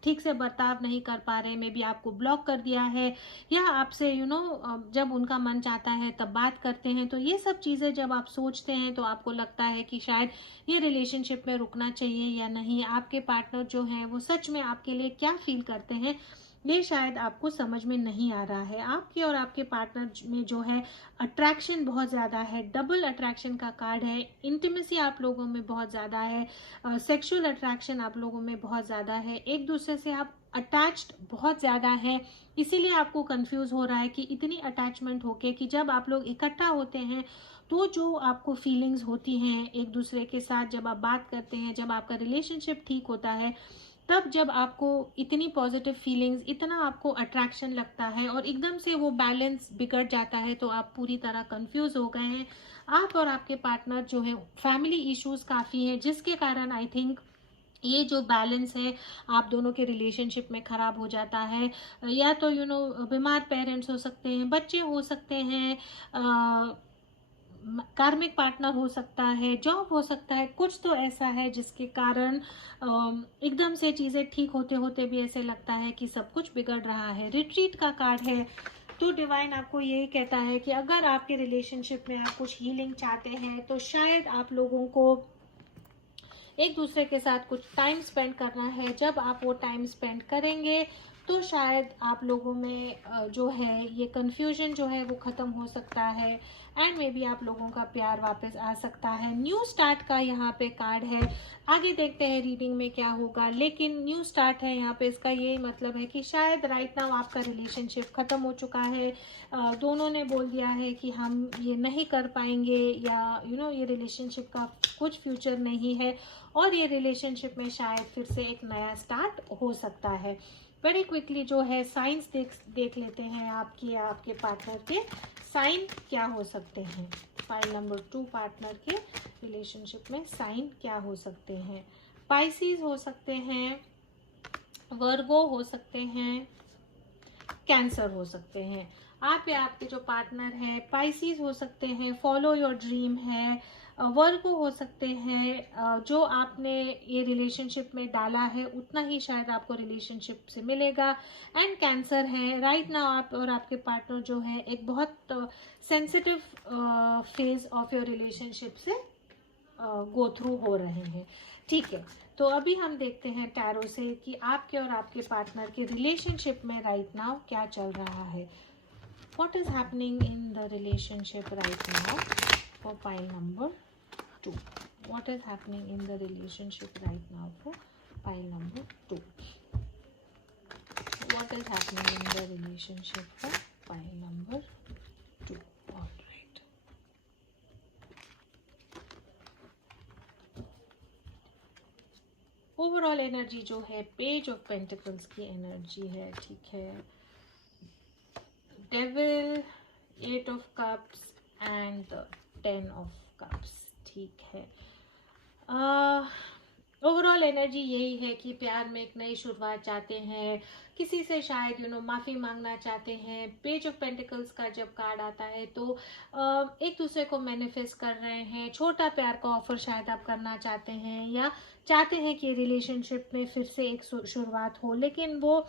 ठीक से बर्ताव नहीं कर पा रहे, मे बी आपको ब्लॉक कर दिया है या आपसे जब उनका मन चाहता है तब बात करते हैं। तो ये सब चीज़ें जब आप सोचते हैं तो आपको लगता है कि शायद ये रिलेशनशिप में रुकना चाहिए या नहीं। आपके पार्टनर जो हैं वो सच में आपके लिए क्या फील करते हैं ये शायद आपको समझ में नहीं आ रहा है। आपके और आपके पार्टनर में जो है अट्रैक्शन बहुत ज़्यादा है, डबल अट्रैक्शन का कार्ड है। इंटीमेसी आप लोगों में बहुत ज़्यादा है, सेक्सुअल अट्रैक्शन आप लोगों में बहुत ज़्यादा है, एक दूसरे से आप अटैच्ड बहुत ज़्यादा है। इसीलिए आपको कंफ्यूज हो रहा है कि इतनी अटैचमेंट होके कि जब आप लोग इकट्ठा होते हैं तो जो आपको फीलिंग्स होती हैं एक दूसरे के साथ, जब आप बात करते हैं, जब आपका रिलेशनशिप ठीक होता है, तब जब आपको इतनी पॉजिटिव फीलिंग्स, इतना आपको अट्रैक्शन लगता है और एकदम से वो बैलेंस बिगड़ जाता है तो आप पूरी तरह कंफ्यूज हो गए हैं। आप और आपके पार्टनर जो है फैमिली इश्यूज काफ़ी हैं जिसके कारण आई थिंक ये जो बैलेंस है आप दोनों के रिलेशनशिप में ख़राब हो जाता है। या तो बीमार पेरेंट्स हो सकते हैं, बच्चे हो सकते हैं, कार्मिक पार्टनर हो सकता है, जॉब हो सकता है, कुछ तो ऐसा है जिसके कारण एकदम से चीज़ें ठीक होते होते भी ऐसे लगता है कि सब कुछ बिगड़ रहा है। रिट्रीट का कार्ड है तो डिवाइन आपको यही कहता है कि अगर आपके रिलेशनशिप में आप कुछ हीलिंग चाहते हैं तो शायद आप लोगों को एक दूसरे के साथ कुछ टाइम स्पेंड करना है। जब आप वो टाइम स्पेंड करेंगे तो शायद आप लोगों में जो है ये कन्फ्यूजन जो है वो ख़त्म हो सकता है एंड मे बी आप लोगों का प्यार वापस आ सकता है। न्यू स्टार्ट का यहाँ पे कार्ड है। आगे देखते हैं रीडिंग में क्या होगा, लेकिन न्यू स्टार्ट है यहाँ पे, इसका ये मतलब है कि शायद राइट नाउ आपका रिलेशनशिप ख़त्म हो चुका है। दोनों ने बोल दिया है कि हम ये नहीं कर पाएंगे या ये रिलेशनशिप का कुछ फ्यूचर नहीं है और ये रिलेशनशिप में शायद फिर से एक नया स्टार्ट हो सकता है। वेरी क्विकली जो है साइंस देख लेते हैं आपकी या आपके पार्टनर के साइन क्या हो सकते हैं। फाइल नंबर 2 पार्टनर के रिलेशनशिप में साइन क्या हो सकते हैं। पाइसिस हो सकते हैं, वर्गो हो सकते हैं, कैंसर हो सकते हैं। आप या आपके जो पार्टनर है पाइसिस हो सकते हैं, फॉलो योर ड्रीम है, वर्गो हो सकते हैं। जो आपने ये रिलेशनशिप में डाला है उतना ही शायद आपको रिलेशनशिप से मिलेगा एंड कैंसर है। राइट नाउ आप और आपके पार्टनर जो है एक बहुत sensitive phase of your relationship से गो थ्रू हो रहे हैं। ठीक है, तो अभी हम देखते हैं टैरो से कि आपके और आपके पार्टनर के रिलेशनशिप में राइट नाउ क्या चल रहा है। What is happening in the relationship right now for pile number 2। What is happening in the relationship right now for pile number 2। What is happening in the relationship for pile number 2। Overall energy जो है page of pentacles की energy है। ठीक है, devil, 8 of cups and 10 of cups. ठीक है, overall energy यही है कि प्यार में एक नई शुरुआत चाहते हैं, किसी से शायद माफ़ी मांगना चाहते हैं। पेज ऑफ पेंटिकल्स का जब कार्ड आता है तो एक दूसरे को मैनिफेस्ट कर रहे हैं, छोटा प्यार का ऑफर शायद आप करना चाहते हैं या चाहते हैं कि रिलेशनशिप में फिर से एक शुरुआत हो, लेकिन वो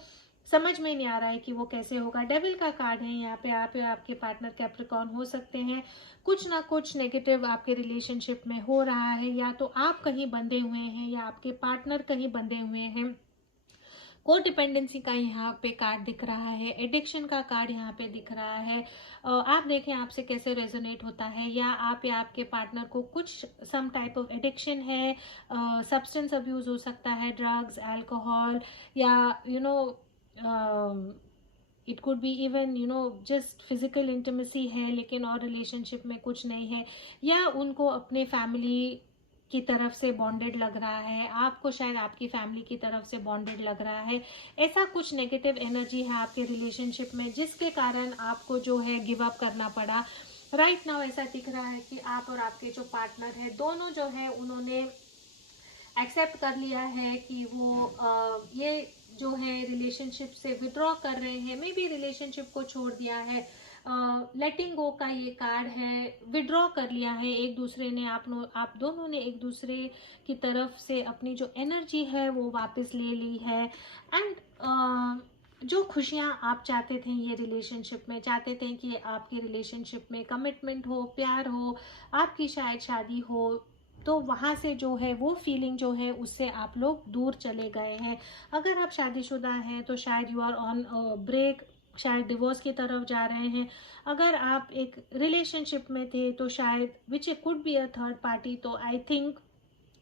समझ में नहीं आ रहा है कि वो कैसे होगा। डेविल का कार्ड है यहाँ पे। आप या आपके पार्टनर कैप्रिकॉर्न हो सकते हैं। कुछ ना कुछ नेगेटिव आपके रिलेशनशिप में हो रहा है, या तो आप कहीं बंधे हुए हैं या आपके पार्टनर कहीं बंधे हुए हैं। को डिपेंडेंसी का यहाँ पे कार्ड दिख रहा है, एडिक्शन का कार्ड यहाँ पे दिख रहा है। आप देखें आपसे कैसे रेजोनेट होता है, या आप या आपके पार्टनर को कुछ सम टाइप ऑफ एडिक्शन है। सब्सटेंस अब्यूज हो सकता है, ड्रग्स, अल्कोहल, या you know it could be even just physical intimacy है, लेकिन और रिलेशनशिप में कुछ नहीं है, या उनको अपने फैमिली की तरफ से बॉन्डेड लग रहा है, आपको शायद आपकी फैमिली की तरफ से बॉन्डेड लग रहा है। ऐसा कुछ नेगेटिव एनर्जी है आपके रिलेशनशिप में, जिसके कारण आपको जो है गिव अप करना पड़ा। राइट नाउ ऐसा दिख रहा है कि आप और आपके जो पार्टनर है, दोनों जो है उन्होंने एक्सेप्ट कर लिया है कि वो ये जो है रिलेशनशिप से विड्रॉ कर रहे हैं, मे बी रिलेशनशिप को छोड़ दिया है। लेटिंग गो का ये कार्ड है, विड्रॉ कर लिया है एक दूसरे ने, आप दोनों ने एक दूसरे की तरफ से अपनी जो एनर्जी है वो वापस ले ली है। एंड जो खुशियां आप चाहते थे ये रिलेशनशिप में, चाहते थे कि आपकी रिलेशनशिप में कमिटमेंट हो, प्यार हो, आपकी शायद शादी हो, तो वहाँ से जो है वो फीलिंग जो है उससे आप लोग दूर चले गए हैं। अगर आप शादीशुदा हैं तो शायद यू आर ऑन ब्रेक, शायद डिवोर्स की तरफ जा रहे हैं। अगर आप एक रिलेशनशिप में थे तो शायद which could be a third party. तो आई थिंक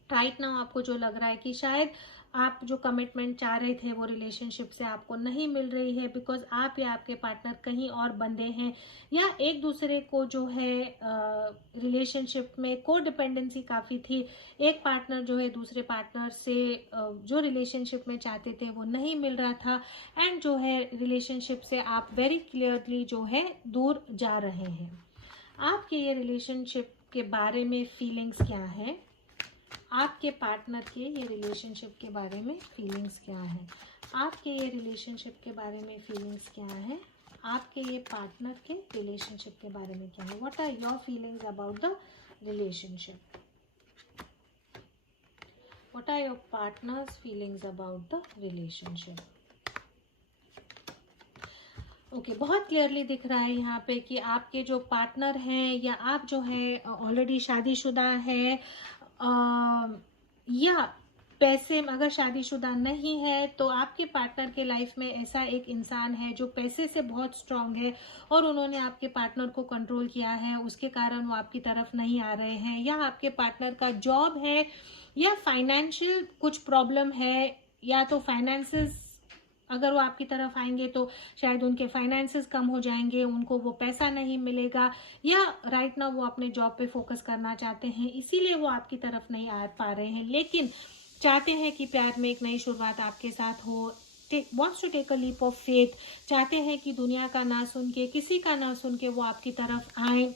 राइट नाउ आपको जो लग रहा है कि शायद आप जो कमिटमेंट चाह रहे थे वो रिलेशनशिप से आपको नहीं मिल रही है, बिकॉज आप या आपके पार्टनर कहीं और बंधे हैं, या एक दूसरे को जो है रिलेशनशिप में को डिपेंडेंसी काफ़ी थी। एक पार्टनर जो है दूसरे पार्टनर से जो रिलेशनशिप में चाहते थे वो नहीं मिल रहा था, एंड जो है रिलेशनशिप से आप वेरी क्लियरली जो है दूर जा रहे हैं। आपके ये रिलेशनशिप के बारे में फीलिंग्स क्या है, आपके पार्टनर के ये रिलेशनशिप के बारे में फीलिंग्स क्या है, आपके ये रिलेशनशिप के बारे में फीलिंग्स क्या है, आपके ये पार्टनर के रिलेशनशिप के बारे में क्या है। What are your feelings about the relationship, what are your partner's feelings about the relationship. Okay, बहुत क्लियरली दिख रहा है यहाँ पे कि आपके जो पार्टनर हैं, या आप जो है ऑलरेडी शादीशुदा है, या पैसे अगर शादीशुदा नहीं है तो आपके पार्टनर के लाइफ में ऐसा एक इंसान है जो पैसे से बहुत स्ट्रांग है, और उन्होंने आपके पार्टनर को कंट्रोल किया है, उसके कारण वो आपकी तरफ नहीं आ रहे हैं। या आपके पार्टनर का जॉब है, या फाइनेंशियल कुछ प्रॉब्लम है, या तो फाइनेंसेस अगर वो आपकी तरफ आएंगे तो शायद उनके फाइनेंसेस कम हो जाएंगे, उनको वो पैसा नहीं मिलेगा, या राइट नाउ वो अपने जॉब पे फोकस करना चाहते हैं, इसीलिए वो आपकी तरफ नहीं आ पा रहे हैं, लेकिन चाहते हैं कि प्यार में एक नई शुरुआत आपके साथ हो। Wants to take a leap of faith, चाहते हैं कि दुनिया का ना सुन के, किसी का ना सुन के वो आपकी तरफ आए,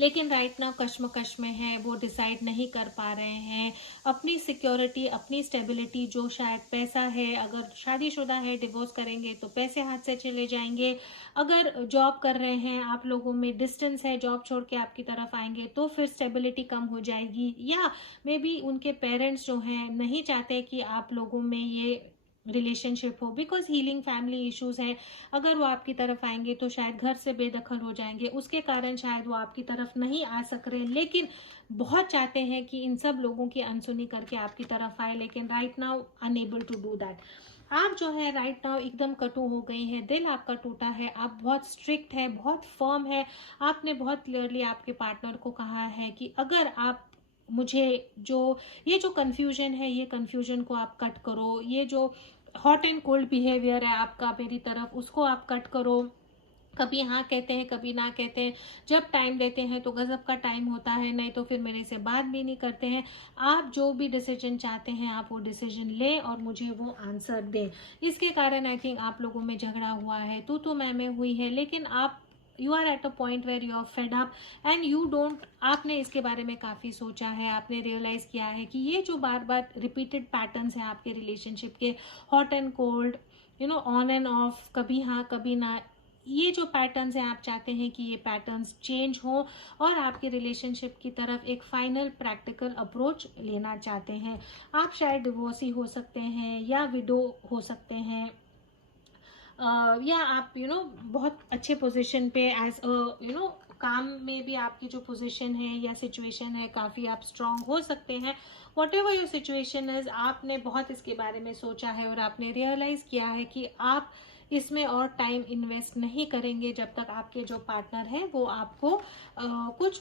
लेकिन राइट नाउ कश्मकश में है, वो डिसाइड नहीं कर पा रहे हैं अपनी सिक्योरिटी, अपनी स्टेबिलिटी, जो शायद पैसा है, अगर शादीशुदा है डिवोर्स करेंगे तो पैसे हाथ से चले जाएंगे, अगर जॉब कर रहे हैं आप लोगों में डिस्टेंस है, जॉब छोड़ के आपकी तरफ आएंगे तो फिर स्टेबिलिटी कम हो जाएगी, या मे बी उनके पेरेंट्स जो हैं नहीं चाहते कि आप लोगों में ये रिलेशनशिप हो, बिकॉज हीलिंग फैमिली इश्यूज है। अगर वो आपकी तरफ आएंगे तो शायद घर से बेदखल हो जाएंगे, उसके कारण शायद वो आपकी तरफ नहीं आ सक रहे, लेकिन बहुत चाहते हैं कि इन सब लोगों की अनसुनी करके आपकी तरफ आए, लेकिन right now unable to do that. आप जो है राइट नाउ एकदम कटु हो गई हैं, दिल आपका टूटा है, आप बहुत स्ट्रिक्ट है, बहुत फर्म है। आपने बहुत क्लियरली आपके पार्टनर को कहा है कि अगर आप मुझे ये जो कन्फ्यूजन है, ये कन्फ्यूजन को आप कट करो, ये जो हॉट एंड कोल्ड बिहेवियर है आपका मेरी तरफ, उसको आप कट करो। कभी हाँ कहते हैं, कभी ना कहते हैं, जब टाइम देते हैं तो गजब का टाइम होता है, नहीं तो फिर मेरे से बात भी नहीं करते हैं। आप जो भी डिसीजन चाहते हैं आप वो डिसीजन लें और मुझे वो आंसर दें। इसके कारण आई थिंक आप लोगों में झगड़ा हुआ है, तू मैं हुई है, लेकिन आप you are at a point where you are fed up and you don't, आपने इसके बारे में काफ़ी सोचा है, आपने रियलाइज़ किया है कि ये जो बार बार रिपीटेड पैटर्न्स हैं आपके रिलेशनशिप के, hot and cold, on end of, कभी हाँ कभी ना, ये जो पैटर्न्स हैं आप चाहते हैं कि ये पैटर्न्स चेंज हो और आपके रिलेशनशिप की तरफ एक फाइनल प्रैक्टिकल अप्रोच लेना चाहते हैं। आप शायद डिवोर्सी हो सकते हैं या विडो हो सकते हैं, या आप बहुत अच्छे पोजीशन पे एज काम में भी आपकी जो पोजीशन है या सिचुएशन है काफ़ी आप स्ट्रांग हो सकते हैं। What ever your situation is, आपने बहुत इसके बारे में सोचा है और आपने रियलाइज़ किया है कि आप इसमें और टाइम इन्वेस्ट नहीं करेंगे जब तक आपके जो पार्टनर हैं वो आपको कुछ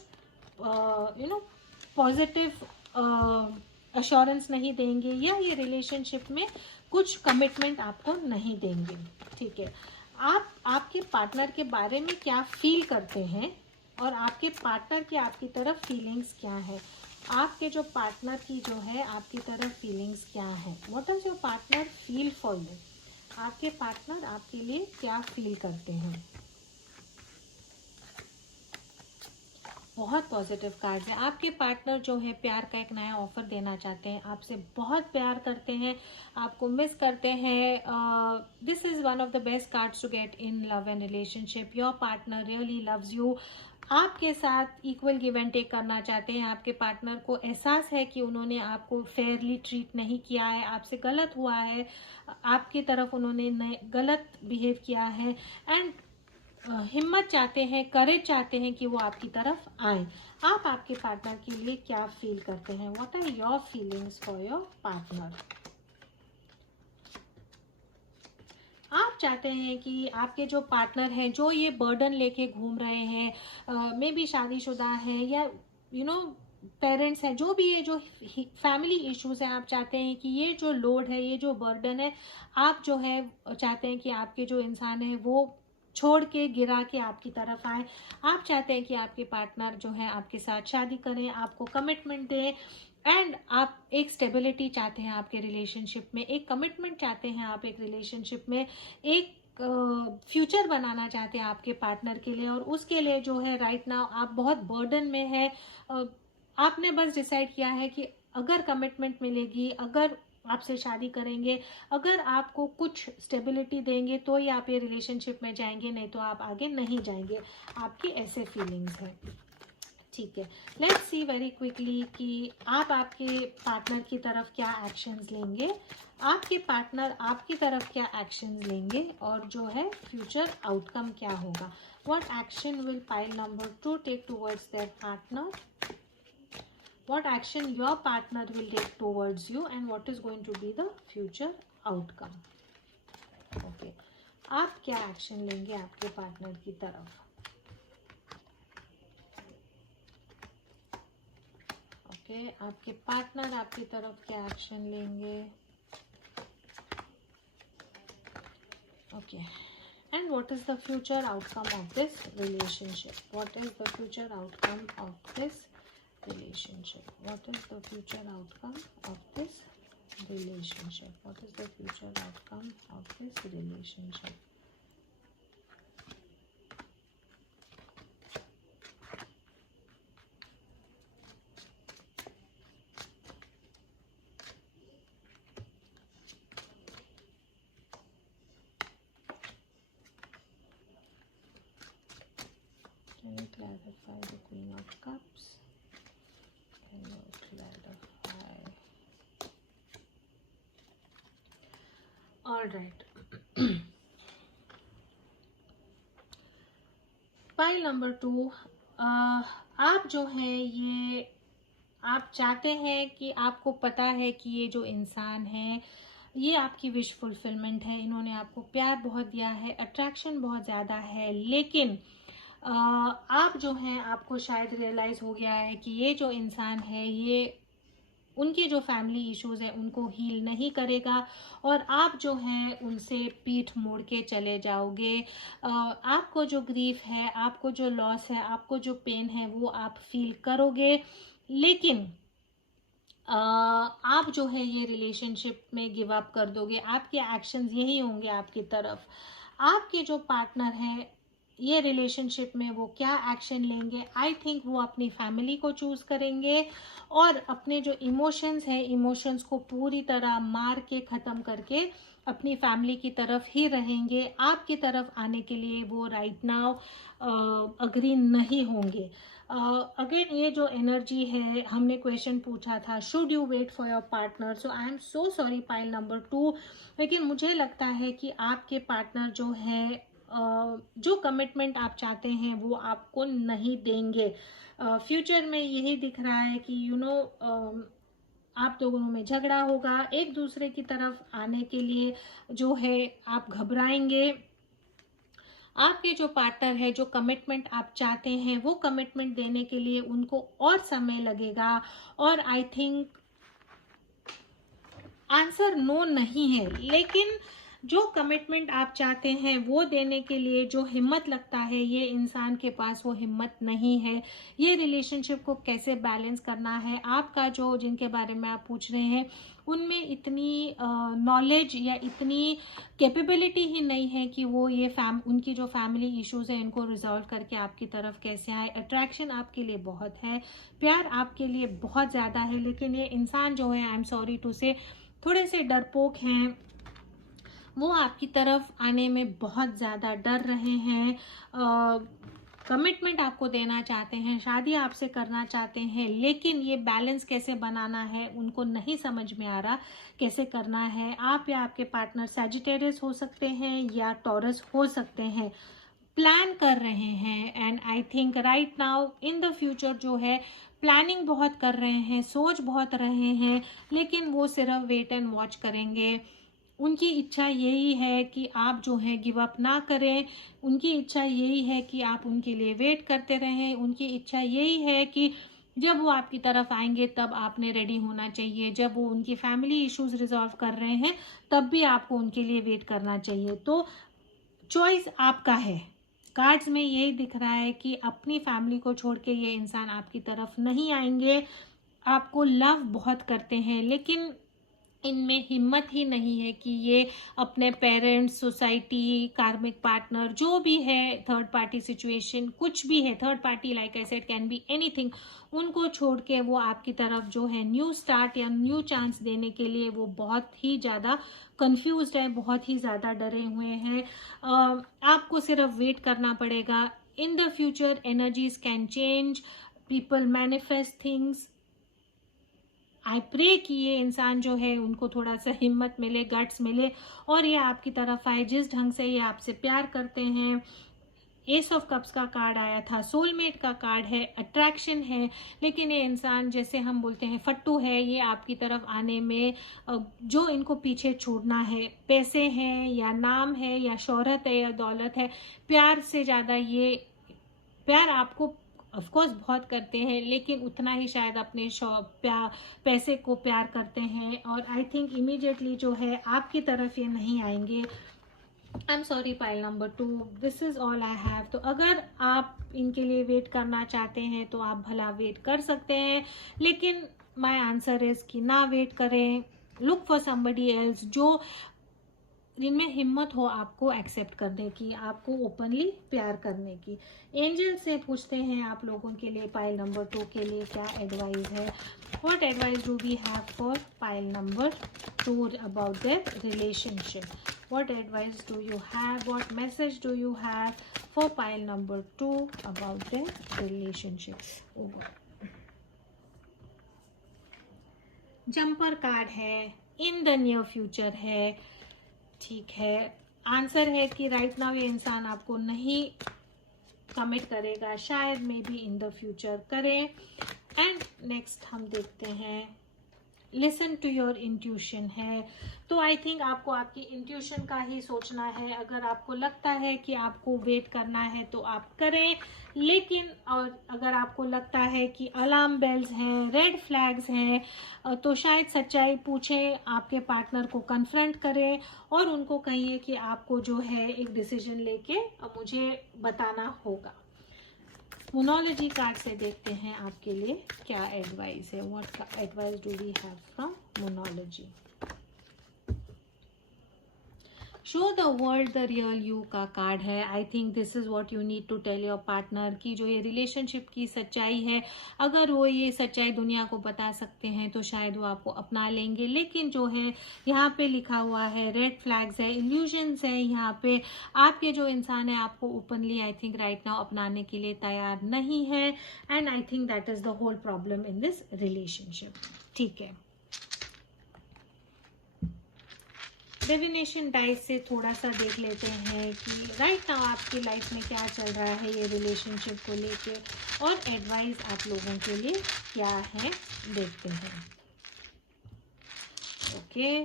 पॉजिटिव अश्योरेंस नहीं देंगे या ये रिलेशनशिप में कुछ कमिटमेंट आपको नहीं देंगे। ठीक है, आप आपके पार्टनर के बारे में क्या फील करते हैं और आपके पार्टनर की आपकी तरफ फीलिंग्स क्या है। आपके जो पार्टनर की जो है आपकी तरफ फीलिंग्स क्या है। What does your partner feel for you. आपके पार्टनर आपके लिए क्या फील करते हैं। बहुत पॉजिटिव कार्ड्स हैं। आपके पार्टनर जो है प्यार का एक नया ऑफर देना चाहते हैं, आपसे बहुत प्यार करते हैं, आपको मिस करते हैं। This is one of the best cards to get in love and relationship. Your partner really loves you. आपके साथ इक्वल गिव एंड टेक करना चाहते हैं। आपके पार्टनर को एहसास है कि उन्होंने आपको फेयरली ट्रीट नहीं किया है, आपसे गलत हुआ है, आपकी तरफ उन्होंने गलत बिहेव किया है एंड हिम्मत चाहते हैं, करेज चाहते हैं कि वो आपकी तरफ आए। आप आपके पार्टनर के लिए क्या फील करते हैं। What are your feelings for your partner. आप चाहते हैं कि आपके जो पार्टनर हैं जो ये बर्डन लेके घूम रहे हैं, मे बी शादीशुदा हैं या पेरेंट्स हैं, जो भी ये जो फैमिली इश्यूज हैं, आप चाहते हैं कि ये जो लोड है, ये जो बर्डन है, आप जो है चाहते हैं कि आपके जो इंसान है वो छोड़ के गिरा के आपकी तरफ आए। आप चाहते हैं कि आपके पार्टनर जो है आपके साथ शादी करें, आपको कमिटमेंट दें एंड आप एक स्टेबिलिटी चाहते हैं आपके रिलेशनशिप में, एक कमिटमेंट चाहते हैं आप एक रिलेशनशिप में, एक फ्यूचर बनाना चाहते हैं आपके पार्टनर के लिए। और उसके लिए जो है राइट नाउ आप बहुत बर्डन में है। आपने बस डिसाइड किया है कि अगर कमिटमेंट मिलेगी, अगर आपसे शादी करेंगे, अगर आपको कुछ स्टेबिलिटी देंगे तो ही आप ये रिलेशनशिप में जाएंगे, नहीं तो आप आगे नहीं जाएंगे। आपकी ऐसे फीलिंग्स है। ठीक है, लेट्स सी वेरी क्विकली कि आप आपके पार्टनर की तरफ क्या एक्शंस लेंगे, आपके पार्टनर आपकी तरफ क्या एक्शंस लेंगे और जो है फ्यूचर आउटकम क्या होगा। What action will pile number 2 take towards their partner. What action your partner will take towards you and what is going to be the future outcome. Okay, आप क्या एक्शन लेंगे आपके पार्टनर की तरफ। Okay, आपके partner आपकी तरफ क्या एक्शन लेंगे। Okay, and what is the future outcome of this relationship. What is the future outcome of this relationship. What is the future outcome of this relationship. What is the future outcome of this relationship. Can you clarify the Queen of Cups? Can you clarify? All right. Pile number 2. आप जो है ये आप चाहते हैं कि आपको पता है कि ये जो इंसान है ये आपकी विश फुलफिलमेंट है, इन्होंने आपको प्यार बहुत दिया है, अट्रैक्शन बहुत ज़्यादा है, लेकिन आप जो हैं आपको शायद रियलाइज़ हो गया है कि ये जो इंसान है ये उनके जो फैमिली इश्यूज़ हैं उनको हील नहीं करेगा और आप जो हैं उनसे पीठ मोड़ के चले जाओगे। आपको जो ग्रीफ है, आपको जो लॉस है, आपको जो पेन है वो आप फील करोगे, लेकिन आप जो है ये रिलेशनशिप में गिव अप कर दोगे। आपके एक्शंस यही होंगे आपकी तरफ। आपके जो पार्टनर हैं ये रिलेशनशिप में वो क्या एक्शन लेंगे, आई थिंक वो अपनी फैमिली को चूज़ करेंगे और अपने जो इमोशंस हैं इमोशंस को पूरी तरह मार के ख़त्म करके अपनी फैमिली की तरफ ही रहेंगे, आपकी तरफ आने के लिए वो राइट नाउ अग्री नहीं होंगे। अगेन ये जो एनर्जी है, हमने क्वेश्चन पूछा था should you wait for your partner, so I am so sorry pile number 2, लेकिन मुझे लगता है कि आपके पार्टनर जो है जो कमिटमेंट आप चाहते हैं वो आपको नहीं देंगे। फ्यूचर में यही दिख रहा है कि आप दोनों में झगड़ा होगा, एक दूसरे की तरफ आने के लिए जो है आप घबराएंगे। आपके जो पार्टनर है, जो कमिटमेंट आप चाहते हैं वो कमिटमेंट देने के लिए उनको और समय लगेगा, और आई थिंक आंसर नो नहीं है, लेकिन जो कमिटमेंट आप चाहते हैं वो देने के लिए जो हिम्मत लगता है, ये इंसान के पास वो हिम्मत नहीं है। ये रिलेशनशिप को कैसे बैलेंस करना है, आपका जो जिनके बारे में आप पूछ रहे हैं उनमें इतनी नॉलेज या इतनी कैपेबिलिटी ही नहीं है कि वो ये उनकी जो फैमिली इश्यूज है इनको रिजॉल्व करके आपकी तरफ कैसे आए। अट्रैक्शन आपके लिए बहुत है, प्यार आपके लिए बहुत ज़्यादा है, लेकिन ये इंसान जो है, आई एम सॉरी टू से, थोड़े से डरपोक हैं। वो आपकी तरफ आने में बहुत ज़्यादा डर रहे हैं, कमिटमेंट आपको देना चाहते हैं, शादी आपसे करना चाहते हैं, लेकिन ये बैलेंस कैसे बनाना है उनको नहीं समझ में आ रहा कैसे करना है। आप या आपके पार्टनर सैजिटेरियस हो सकते हैं या टॉरस हो सकते हैं, प्लान कर रहे हैं, and I think right now in the future जो है प्लानिंग बहुत कर रहे हैं, सोच बहुत रहे हैं, लेकिन वो सिर्फ वेट एंड वॉच करेंगे। उनकी इच्छा यही है कि आप जो है गिव अप ना करें, उनकी इच्छा यही है कि आप उनके लिए वेट करते रहें, उनकी इच्छा यही है कि जब वो आपकी तरफ आएंगे तब आपने रेडी होना चाहिए, जब वो उनकी फैमिली इश्यूज रिजॉल्व कर रहे हैं तब भी आपको उनके लिए वेट करना चाहिए। तो चॉइस आपका है। कार्ड्स में यही दिख रहा है कि अपनी फैमिली को छोड़ के ये इंसान आपकी तरफ नहीं आएंगे, आपको लव बहुत करते हैं, लेकिन इनमें हिम्मत ही नहीं है कि ये अपने पेरेंट्स, सोसाइटी, कार्मिक पार्टनर, जो भी है, थर्ड पार्टी सिचुएशन, कुछ भी है, third party like I said can be anything, उनको छोड़ के वो आपकी तरफ जो है न्यू स्टार्ट या न्यू चांस देने के लिए वो बहुत ही ज़्यादा कंफ्यूज्ड है, बहुत ही ज़्यादा डरे हुए हैं। आपको सिर्फ वेट करना पड़ेगा। In the future energies can change, people manifest things. I pray कि ये इंसान जो है उनको थोड़ा सा हिम्मत मिले, गट्स मिले, और ये आपकी तरफ आए। जिस ढंग से ये आपसे प्यार करते हैं, एस ऑफ कप्स का कार्ड आया था, सोलमेट का कार्ड है, अट्रैक्शन है, लेकिन ये इंसान जैसे हम बोलते हैं फट्टू है, ये आपकी तरफ आने में जो इनको पीछे छोड़ना है, पैसे हैं या नाम है या शोहरत है या दौलत है, प्यार से ज़्यादा ये प्यार आपको ऑफ कोर्स बहुत करते हैं, लेकिन उतना ही शायद अपने पैसे को प्यार करते हैं, और आई थिंक इमीडिएटली जो है आपकी तरफ ये नहीं आएंगे। आई am sorry pile number 2, this is all I have. तो अगर आप इनके लिए वेट करना चाहते हैं तो आप भला वेट कर सकते हैं, लेकिन माई आंसर इज कि ना वेट करें, लुक फॉर समबडी एल्स जो जिनमें हिम्मत हो आपको एक्सेप्ट करने की, आपको ओपनली प्यार करने की। एंजल से पूछते हैं आप लोगों के लिए पाइल नंबर 2 के लिए क्या एडवाइस है। What advice do we have for pile number 2 about their relationship? What advice do you have, what message do you have for pile number 2 about their relationship? Jumper card है, in the near future है, ठीक है। Answer है कि right now ये इंसान आपको नहीं कमिट करेगा, शायद may be in the future करें। एंड नेक्स्ट हम देखते हैं लिसन टू योर इंट्यूशन है। तो आई थिंक आपको आपकी इंट्यूशन का ही सोचना है। अगर आपको लगता है कि आपको वेट करना है तो आप करें, लेकिन और अगर आपको लगता है कि अलार्म बेल्स हैं, रेड फ्लैग्स हैं, तो शायद सच्चाई पूछें, आपके पार्टनर को कन्फ्रंट करें और उनको कहिए कि आपको जो है एक डिसीजन लेके मुझे बताना होगा। मोनोलॉजी कार्ड से देखते हैं आपके लिए क्या एडवाइस है। What advice do we have from Moonology? Show the world the real you का कार्ड है। I think this is what you need to tell your partner की जो ये रिलेशनशिप की सच्चाई है, अगर वो ये सच्चाई दुनिया को बता सकते हैं तो शायद वो आपको अपना लेंगे। लेकिन जो है यहाँ पे लिखा हुआ है रेड फ्लैग्स है, इल्यूजन्स है, यहाँ पे आपके जो इंसान है आपको openly I think right now अपनाने के लिए तैयार नहीं है। And I think that is the whole problem in this relationship. ठीक है, डिविनेशन डाइस से थोड़ा सा देख लेते हैं कि राइट नाउ आपकी लाइफ में क्या चल रहा है ये रिलेशनशिप को लेके, और एडवाइस आप लोगों के लिए क्या है देखते हैं। ओके,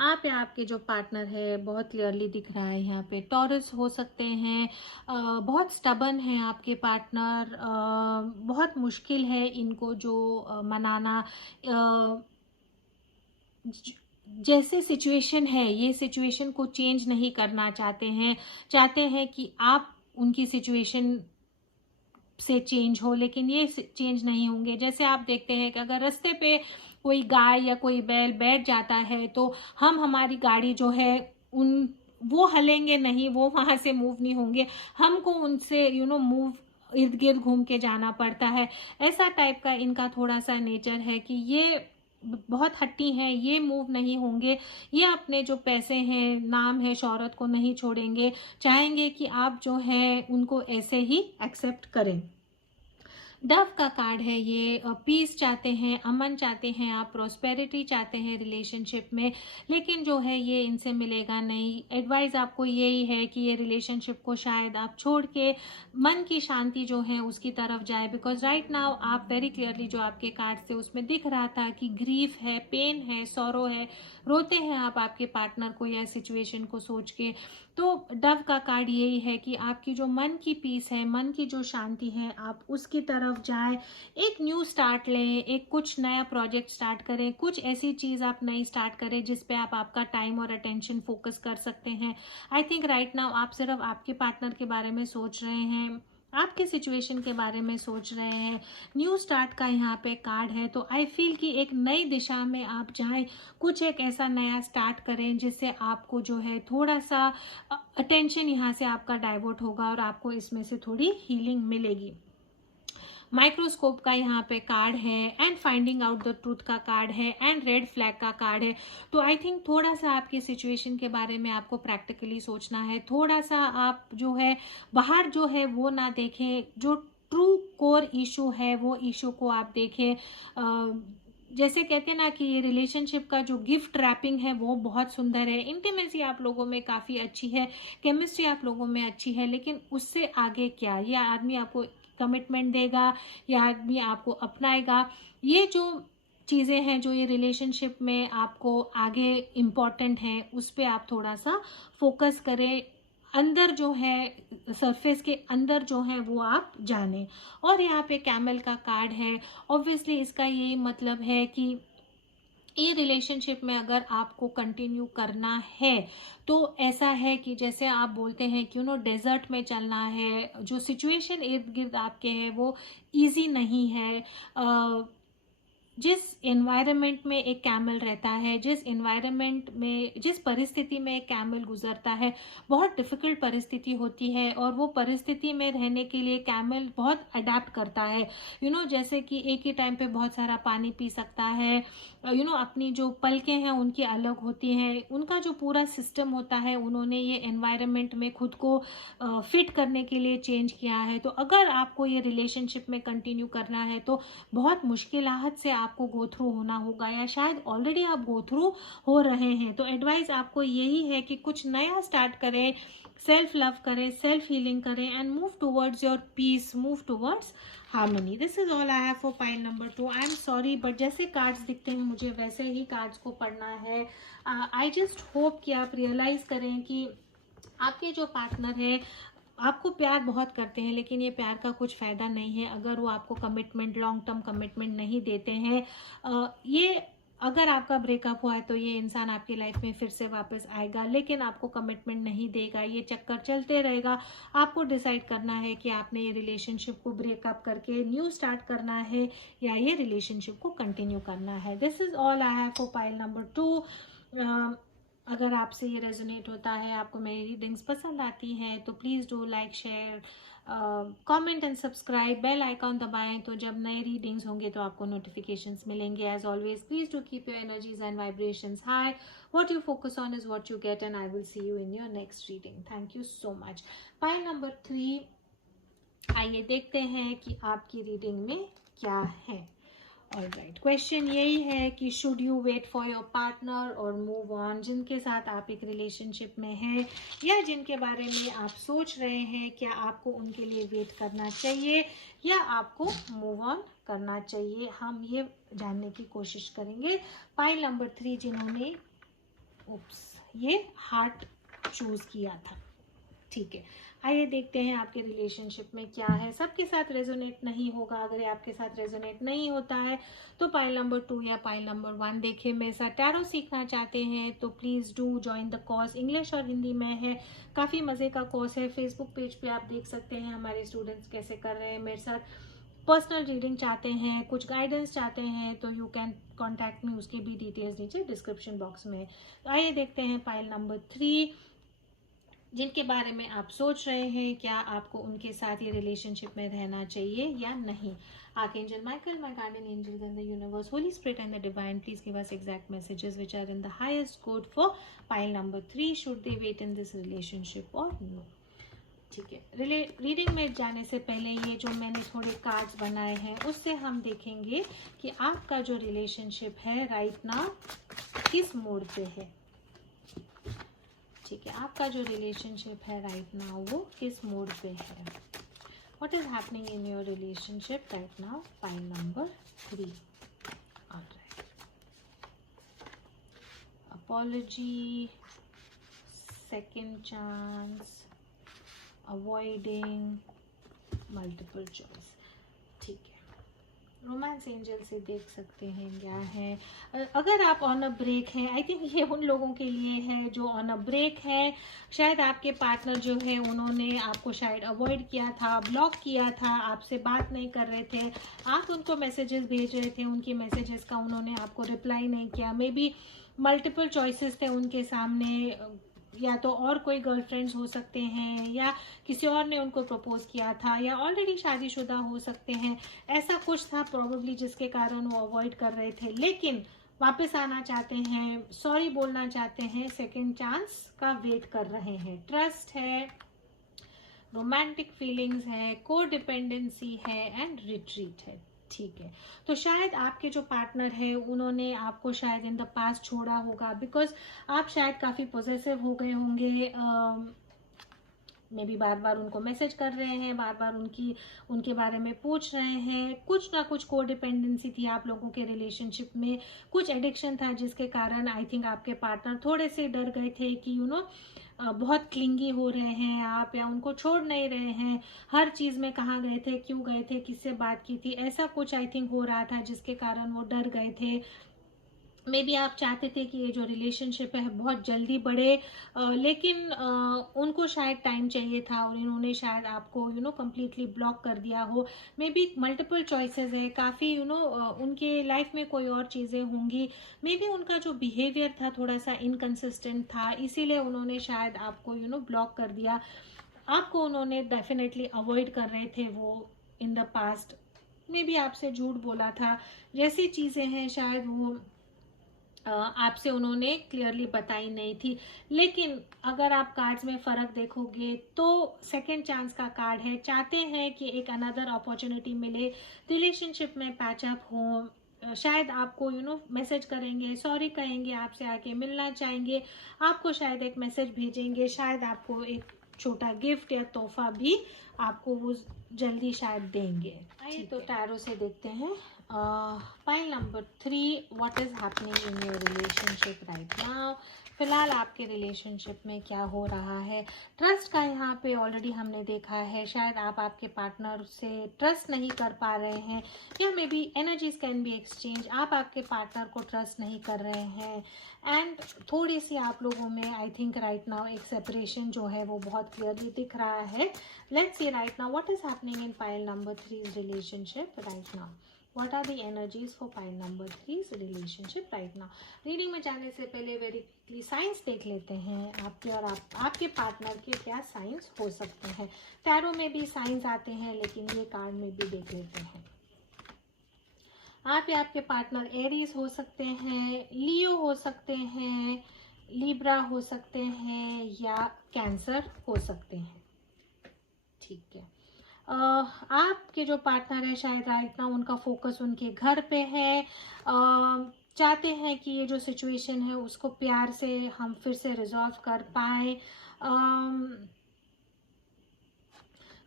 आप या आपके जो पार्टनर है बहुत क्लियरली दिख रहा है यहाँ पे टॉरस हो सकते हैं, बहुत स्टबन है आपके पार्टनर, बहुत मुश्किल है इनको जो मनाना, जैसे सिचुएशन है ये सिचुएशन को चेंज नहीं करना चाहते हैं कि आप उनकी सिचुएशन से चेंज हो, लेकिन ये चेंज नहीं होंगे। जैसे आप देखते हैं कि अगर रास्ते पे कोई गाय या कोई बैल बैठ जाता है तो हम हमारी गाड़ी जो है वो हलेंगे नहीं, वो वहां से मूव नहीं होंगे, हमको उनसे मूव इर्द गिर्द घूम के जाना पड़ता है। ऐसा टाइप का इनका थोड़ा सा नेचर है कि ये बहुत हट्टी हैं, ये मूव नहीं होंगे, ये अपने जो पैसे हैं, नाम है, शोहरत को नहीं छोड़ेंगे, चाहेंगे कि आप जो है उनको ऐसे ही एक्सेप्ट करें। डव का कार्ड है ये, पीस चाहते हैं, अमन चाहते हैं, आप प्रॉस्पेरिटी चाहते हैं रिलेशनशिप में, लेकिन जो है ये इनसे मिलेगा नहीं। एडवाइस आपको यही है कि ये रिलेशनशिप को शायद आप छोड़ के मन की शांति जो है उसकी तरफ जाए, बिकॉज राइट नाउ आप वेरी क्लियरली जो आपके कार्ड से उसमें दिख रहा था कि ग्रीफ है, पेन है, सॉरो है, रोते हैं आप आपके पार्टनर को या सिचुएशन को सोच के। तो डव का कार्ड यही है कि आपकी जो मन की पीस है, मन की जो शांति है, आप उसकी तरफ जाएं, एक न्यू स्टार्ट लें, एक कुछ नया प्रोजेक्ट स्टार्ट करें, कुछ ऐसी चीज़ आप नई स्टार्ट करें जिस पे आप आपका टाइम और अटेंशन फोकस कर सकते हैं। आई थिंक राइट नाउ आप सिर्फ आपके पार्टनर के बारे में सोच रहे हैं, आपके सिचुएशन के बारे में सोच रहे हैं। न्यू स्टार्ट का यहाँ पे कार्ड है, तो आई फील कि एक नई दिशा में आप जाएं, कुछ एक ऐसा नया स्टार्ट करें जिससे आपको जो है थोड़ा सा अटेंशन यहाँ से आपका डाइवर्ट होगा और आपको इसमें से थोड़ी हीलिंग मिलेगी। माइक्रोस्कोप का यहाँ पे कार्ड है, and finding out the truth का कार्ड है, एंड रेड फ्लैग का कार्ड है। तो आई थिंक थोड़ा सा आपकी सिचुएशन के बारे में आपको प्रैक्टिकली सोचना है, थोड़ा सा आप जो है बाहर जो है वो ना देखें, जो ट्रू कोर इशू है वो इशू को आप देखें। जैसे कहते हैं ना कि ये रिलेशनशिप का जो गिफ्ट रैपिंग है वो बहुत सुंदर है, इंटीमेसी आप लोगों में काफ़ी अच्छी है, केमिस्ट्री आप लोगों में अच्छी है, लेकिन उससे आगे क्या, ये आदमी आपको कमिटमेंट देगा, या आदमी आपको अपनाएगा, ये जो चीज़ें हैं जो ये रिलेशनशिप में आपको आगे इम्पॉर्टेंट हैं उस पर आप थोड़ा सा फोकस करें, अंदर जो है सरफेस के अंदर जो है वो आप जाने। और यहाँ पे कैमल का कार्ड है, ऑब्वियसली इसका यही मतलब है कि ये रिलेशनशिप में अगर आपको कंटिन्यू करना है तो ऐसा है कि जैसे आप बोलते हैं कि डेजर्ट में चलना है, जो सिचुएशन इर्द गिर्द आपके है वो इजी नहीं है। जिस एनवायरनमेंट में एक कैमल रहता है, जिस एनवायरनमेंट में, जिस परिस्थिति में एक कैमल गुजरता है, बहुत डिफ़िकल्ट परिस्थिति होती है, और वो परिस्थिति में रहने के लिए कैमल बहुत अडेप्ट करता है। जैसे कि एक ही टाइम पे बहुत सारा पानी पी सकता है, अपनी जो पलकें हैं उनकी अलग होती हैं, उनका जो पूरा सिस्टम होता है उन्होंने ये एनवायरनमेंट में खुद को फिट करने के लिए चेंज किया है। तो अगर आपको ये रिलेशनशिप में कंटिन्यू करना है तो बहुत मुश्किलात से आपको गो थ्रू होना होगा, या शायद ऑलरेडी आप गो थ्रू हो रहे हैं। तो एडवाइस आपको यही है कि कुछ नया स्टार्ट करें, सेल्फ लव करें, सेल्फ हीलिंग करें, and move towards your peace, move towards harmony. This is all I have for pile number 2। I am sorry but जैसे कार्ड्स दिखते हैं मुझे वैसे ही कार्ड्स को पढ़ना है। आई जस्ट होप कि आप रियलाइज करें कि आपके जो पार्टनर है आपको प्यार बहुत करते हैं, लेकिन ये प्यार का कुछ फ़ायदा नहीं है अगर वो आपको कमिटमेंट, लॉन्ग टर्म कमिटमेंट नहीं देते हैं। ये अगर आपका ब्रेकअप हुआ है तो ये इंसान आपकी लाइफ में फिर से वापस आएगा, लेकिन आपको कमिटमेंट नहीं देगा, ये चक्कर चलते रहेगा। आपको डिसाइड करना है कि आपने ये रिलेशनशिप को ब्रेकअप करके न्यू स्टार्ट करना है या ये रिलेशनशिप को कंटिन्यू करना है। This is all I have for pile number 2। अगर आपसे ये रेजोनेट होता है, आपको मेरी रीडिंग्स पसंद आती हैं, तो please do like, share, comment and subscribe, bell icon दबाएं, तो जब नए रीडिंग्स होंगे तो आपको नोटिफिकेशंस मिलेंगे. As always, please do keep your energies and vibrations high. What you focus on is what you get, and I will see you in your next reading. Thank you so much. Pile number 3, आइए देखते हैं कि आपकी reading में क्या है. Alright, question यही है कि should you wait for your partner और मूव ऑन. जिनके साथ आप एक रिलेशनशिप में हैं या जिनके बारे में आप सोच रहे हैं, क्या आपको उनके लिए वेट करना चाहिए या आपको मूव ऑन करना चाहिए, हम ये जानने की कोशिश करेंगे. पाइल नंबर 3 जिन्होंने ये हार्ट चूज किया था. ठीक है, आइए देखते हैं आपके रिलेशनशिप में क्या है. सबके साथ रेजोनेट नहीं होगा. अगर आपके साथ रेजोनेट नहीं होता है तो पाइल नंबर 2 या पाइल नंबर 1 देखें. मेरे साथ टैरो सीखना चाहते हैं तो please do join the course. English और हिंदी में है, काफ़ी मज़े का कोर्स है. फेसबुक पेज पे आप देख सकते हैं हमारे स्टूडेंट्स कैसे कर रहे हैं. मेरे साथ पर्सनल रीडिंग चाहते हैं, कुछ गाइडेंस चाहते हैं, तो यू कैन कॉन्टैक्ट मी. उसकी भी डिटेल्स नीचे डिस्क्रिप्शन बॉक्स में. तो आइए देखते हैं पाइल नंबर 3 जिनके बारे में आप सोच रहे हैं, क्या आपको उनके साथ ये रिलेशनशिप में रहना चाहिए या नहीं. Archangel Michael, my guardian angels and the universe, holy spirit and the divine, please give us exact messages which are in the highest good for pile number 3. Should they wait in this relationship और no. ठीक है, reading में जाने से पहले ये जो मैंने थोड़े कार्ड्स बनाए हैं उससे हम देखेंगे कि आपका जो रिलेशनशिप है राइट नाउ किस मोड पे है. ठीक है, आपका जो रिलेशनशिप है राइट नाउ वो किस मोड पे है. What is happening in your relationship right now, pile number 3. Alright, apology, second chance, avoiding, multiple choice. ठीक है, रोमांस एंजल से देख सकते हैं क्या है. अगर आप ऑन अ ब्रेक हैं, आई थिंक ये उन लोगों के लिए है जो ऑन अ ब्रेक है. शायद आपके पार्टनर जो है उन्होंने आपको शायद अवॉइड किया था, ब्लॉक किया था, आपसे बात नहीं कर रहे थे. आप उनको मैसेजेस भेज रहे थे, उनकी मैसेजेस का उन्होंने आपको रिप्लाई नहीं किया. मे बी मल्टीपल चॉइसेस थे उनके सामने, या तो और कोई गर्लफ्रेंड्स हो सकते हैं या किसी और ने उनको प्रपोज किया था या ऑलरेडी शादीशुदा हो सकते हैं. ऐसा कुछ था प्रॉब्ली जिसके कारण वो अवॉइड कर रहे थे, लेकिन वापस आना चाहते हैं, सॉरी बोलना चाहते हैं, सेकंड चांस का वेट कर रहे हैं. ट्रस्ट है, रोमांटिक फीलिंग्स है, को डिपेंडेंसी है एंड रिट्रीट है. ठीक है, तो शायद आपके जो पार्टनर है उन्होंने आपको शायद इन द पास्ट छोड़ा होगा, बिकॉज आप शायद काफ़ी पॉसेसिव हो गए होंगे. मे बी बार बार उनको मैसेज कर रहे हैं, बार बार उनके बारे में पूछ रहे हैं. कुछ ना कुछ को डिपेंडेंसी थी आप लोगों के रिलेशनशिप में, कुछ एडिक्शन था जिसके कारण आई थिंक आपके पार्टनर थोड़े से डर गए थे कि बहुत क्लिंगी हो रहे हैं आप, या उनको छोड़ नहीं रहे हैं. हर चीज़ में कहाँ गए थे, क्यों गए थे, किससे बात की थी, ऐसा कुछ आई थिंक हो रहा था जिसके कारण वो डर गए थे. मे बी आप चाहते थे कि ये जो रिलेशनशिप है बहुत जल्दी बढ़े, लेकिन उनको शायद टाइम चाहिए था और इन्होंने शायद आपको कम्प्लीटली ब्लॉक कर दिया हो. मे बी मल्टीपल चॉइसेस है, काफ़ी उनके लाइफ में कोई और चीज़ें होंगी. मे बी उनका जो बिहेवियर था थोड़ा सा इनकन्सिस्टेंट था, इसीलिए उन्होंने शायद आपको ब्लॉक कर दिया. आपको उन्होंने डेफिनेटली अवॉइड कर रहे थे वो in the past. May be आपसे झूठ बोला था, जैसी चीज़ें हैं शायद वो आपसे उन्होंने क्लियरली बताई नहीं थी. लेकिन अगर आप कार्ड्स में फ़र्क देखोगे तो सेकंड चांस का कार्ड है. चाहते हैं कि एक अनदर अपॉर्चुनिटी मिले, रिलेशनशिप में पैचअप हो. शायद आपको मैसेज करेंगे, सॉरी कहेंगे, आपसे आके मिलना चाहेंगे, आपको शायद एक मैसेज भेजेंगे, शायद आपको एक छोटा गिफ्ट या तोहफा भी आपको वो जल्दी शायद देंगे. आइए तो टैरो से देखते हैं. Pile number 3, what is happening in your relationship right now. फिलहाल आपके रिलेशनशिप में क्या हो रहा है. ट्रस्ट का यहाँ पे ऑलरेडी हमने देखा है. शायद आप आपके पार्टनर से ट्रस्ट नहीं कर पा रहे हैं, या may be energies can be exchange. आप आपके पार्टनर को ट्रस्ट नहीं कर रहे हैं, एंड थोड़ी सी आप लोगों में आई थिंक राइट नाउ एक सेपरेशन जो है वो बहुत क्लियरली दिख रहा है. Let's see right now what is happening in pile number 3 relationship right now. What are the energies for pile number 3's relationship right now? Reading में जाने से पहले वेरी क्विकली साइंस देख लेते हैं आपके और आपके पार्टनर के क्या साइंस हो सकते हैं। टैरो में भी साइंस आते हैं, लेकिन ये कार्ड में भी देख लेते हैं। आप या आपके पार्टनर एरीज हो सकते हैं, लियो हो सकते हैं, लिब्रा हो सकते हैं, या कैंसर हो सकते हैं। ठीक है। आपके जो पार्टनर है शायद राइट नाउ उनका फोकस उनके घर पे है, चाहते हैं कि ये जो सिचुएशन है उसको प्यार से हम फिर से रिजॉल्व कर पाए।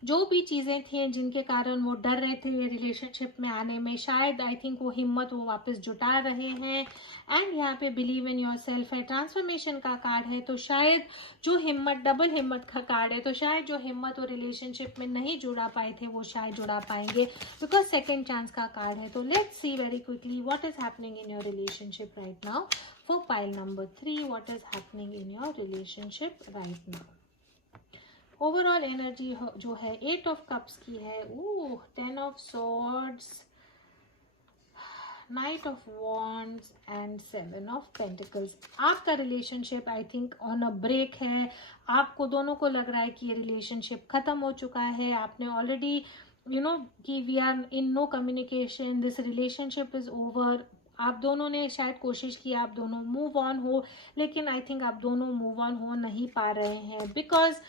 जो भी चीज़ें थी जिनके कारण वो डर रहे थे ये रिलेशनशिप में आने में, शायद आई थिंक वो हिम्मत वो वापस जुटा रहे हैं। एंड यहाँ पे बिलीव इन योर सेल्फ है, ट्रांसफॉर्मेशन का कार्ड है, तो शायद जो हिम्मत, डबल हिम्मत का कार्ड है, तो शायद जो हिम्मत वो रिलेशनशिप में नहीं जुड़ा पाए थे वो शायद जुड़ा पाएंगे, बिकॉज सेकेंड चांस का कार्ड है। तो let's see very quickly what is happening in your relationship right now for pile number 3। What is happening in your relationship right now? Overall energy जो है 8 ऑफ कप्स की है, 10 of swords, knight of wands and 7 of pentacles. आपका relationship I think on a break है। आपको दोनों को लग रहा है कि ये रिलेशनशिप खत्म हो चुका है। आपने ऑलरेडी कि we are in no communication, this relationship is over. आप दोनों ने शायद कोशिश की आप दोनों मूव ऑन हो, लेकिन आई थिंक आप दोनों मूव ऑन हो नहीं पा रहे हैं, बिकॉज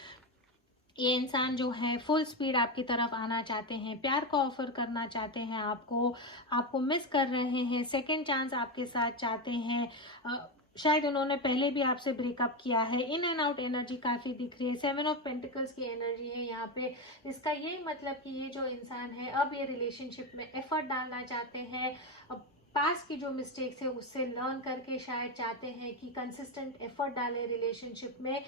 ये इंसान जो है फुल स्पीड आपकी तरफ आना चाहते हैं, प्यार को ऑफर करना चाहते हैं, आपको मिस कर रहे हैं, सेकंड चांस आपके साथ चाहते हैं। शायद उन्होंने पहले भी आपसे ब्रेकअप किया है। इन एंड आउट एनर्जी काफ़ी दिख रही है। 7 ऑफ पेंटिकल्स की एनर्जी है यहाँ पे। इसका यही मतलब कि ये जो इंसान है अब ये रिलेशनशिप में एफर्ट डालना चाहते हैं। अब पास की जो मिस्टेक्स है उससे लर्न करके शायद चाहते हैं कि कंसिस्टेंट एफर्ट डालें रिलेशनशिप में,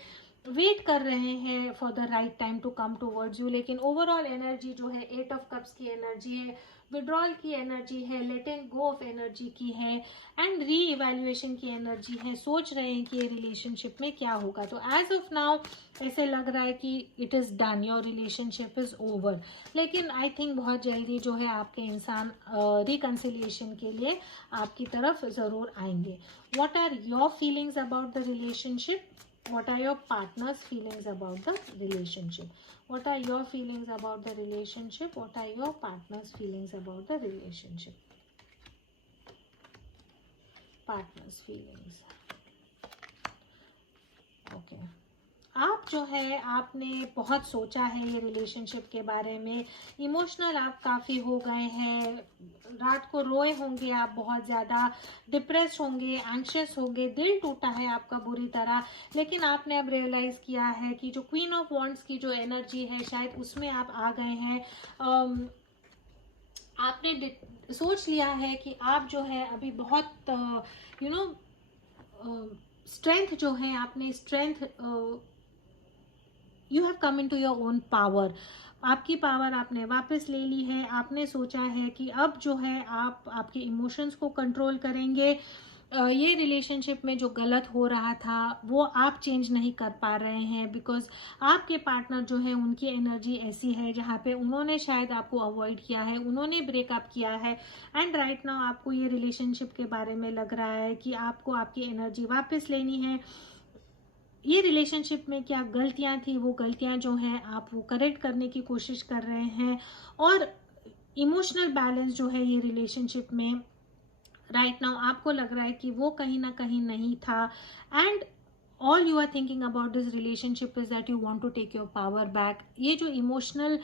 वेट कर रहे हैं for the right time to come towards you. लेकिन ओवरऑल एनर्जी जो है 8 ऑफ कप्स की एनर्जी है, विड्रॉल की एनर्जी है, लेटिंग गो ऑफ एनर्जी की है, एंड री इवेल्युएशन की एनर्जी है। सोच रहे हैं कि ये रिलेशनशिप में क्या होगा। तो एज ऑफ नाउ ऐसे लग रहा है कि it is done, your relationship is over. लेकिन आई थिंक बहुत जल्दी जो है आपके इंसान रिकन्सिलिएशन के लिए आपकी तरफ ज़रूर आएंगे। What are your feelings about the relationship? What are your partner's feelings about the relationship? What are your feelings about the relationship? What are your partner's feelings about the relationship? Partner's feelings. Okay. आप जो है आपने बहुत सोचा है ये relationship के बारे में, इमोशनल आप काफ़ी हो गए हैं, रात को रोए होंगे आप, बहुत ज़्यादा डिप्रेस होंगे, एंग्शियस होंगे, दिल टूटा है आपका बुरी तरह। लेकिन आपने अब रियलाइज़ किया है कि जो क्वीन ऑफ वॉन्ड्स की जो एनर्जी है शायद उसमें आप आ गए हैं। आपने सोच लिया है कि आप जो है अभी बहुत स्ट्रेंथ जो है, आपने strength you have come in to your own power. आपकी पावर आपने वापस ले ली है। आपने सोचा है कि अब जो है आप आपके इमोशंस को कंट्रोल करेंगे। ये रिलेशनशिप में जो गलत हो रहा था वो आप चेंज नहीं कर पा रहे हैं, बिकॉज आपके पार्टनर जो है उनकी एनर्जी ऐसी है जहाँ पे उन्होंने शायद आपको अवॉइड किया है, उन्होंने ब्रेकअप किया है। एंड राइट नाउ आपको ये रिलेशनशिप के बारे में लग रहा है कि आपको आपकी एनर्जी वापस लेनी है। ये रिलेशनशिप में क्या गलतियां थी, वो गलतियां जो हैं आप वो करेक्ट करने की कोशिश कर रहे हैं। और इमोशनल बैलेंस जो है ये रिलेशनशिप में राइट नाउ आपको लग रहा है कि वो कहीं ना कहीं नहीं था। And all you are thinking about this relationship is that you want to take your power back. ये जो इमोशनल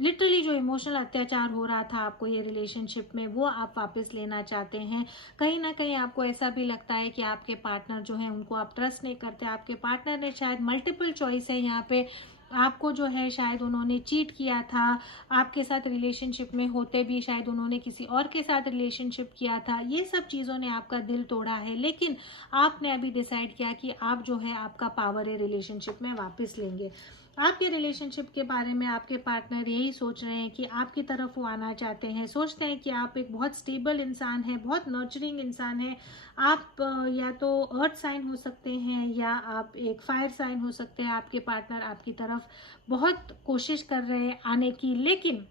लिटरली जो इमोशनल अत्याचार हो रहा था आपको ये रिलेशनशिप में, वो आप वापस लेना चाहते हैं। कहीं ना कहीं आपको ऐसा भी लगता है कि आपके पार्टनर जो है उनको आप ट्रस्ट नहीं करते। आपके पार्टनर ने शायद मल्टीपल चॉइस है यहाँ पे, आपको जो है शायद उन्होंने चीट किया था आपके साथ रिलेशनशिप में होते भी, शायद उन्होंने किसी और के साथ रिलेशनशिप किया था। ये सब चीज़ों ने आपका दिल तोड़ा है, लेकिन आपने अभी डिसाइड किया कि आप जो है आपका पावर है रिलेशनशिप में वापस लेंगे। आपके रिलेशनशिप के बारे में आपके पार्टनर यही सोच रहे हैं कि आपकी तरफ वो आना चाहते हैं, सोचते हैं कि आप एक बहुत स्टेबल इंसान हैं, बहुत नर्चरिंग इंसान हैं। आप या तो अर्थ साइन हो सकते हैं या आप एक फायर साइन हो सकते हैं। आपके पार्टनर आपकी तरफ बहुत कोशिश कर रहे हैं आने की, लेकिन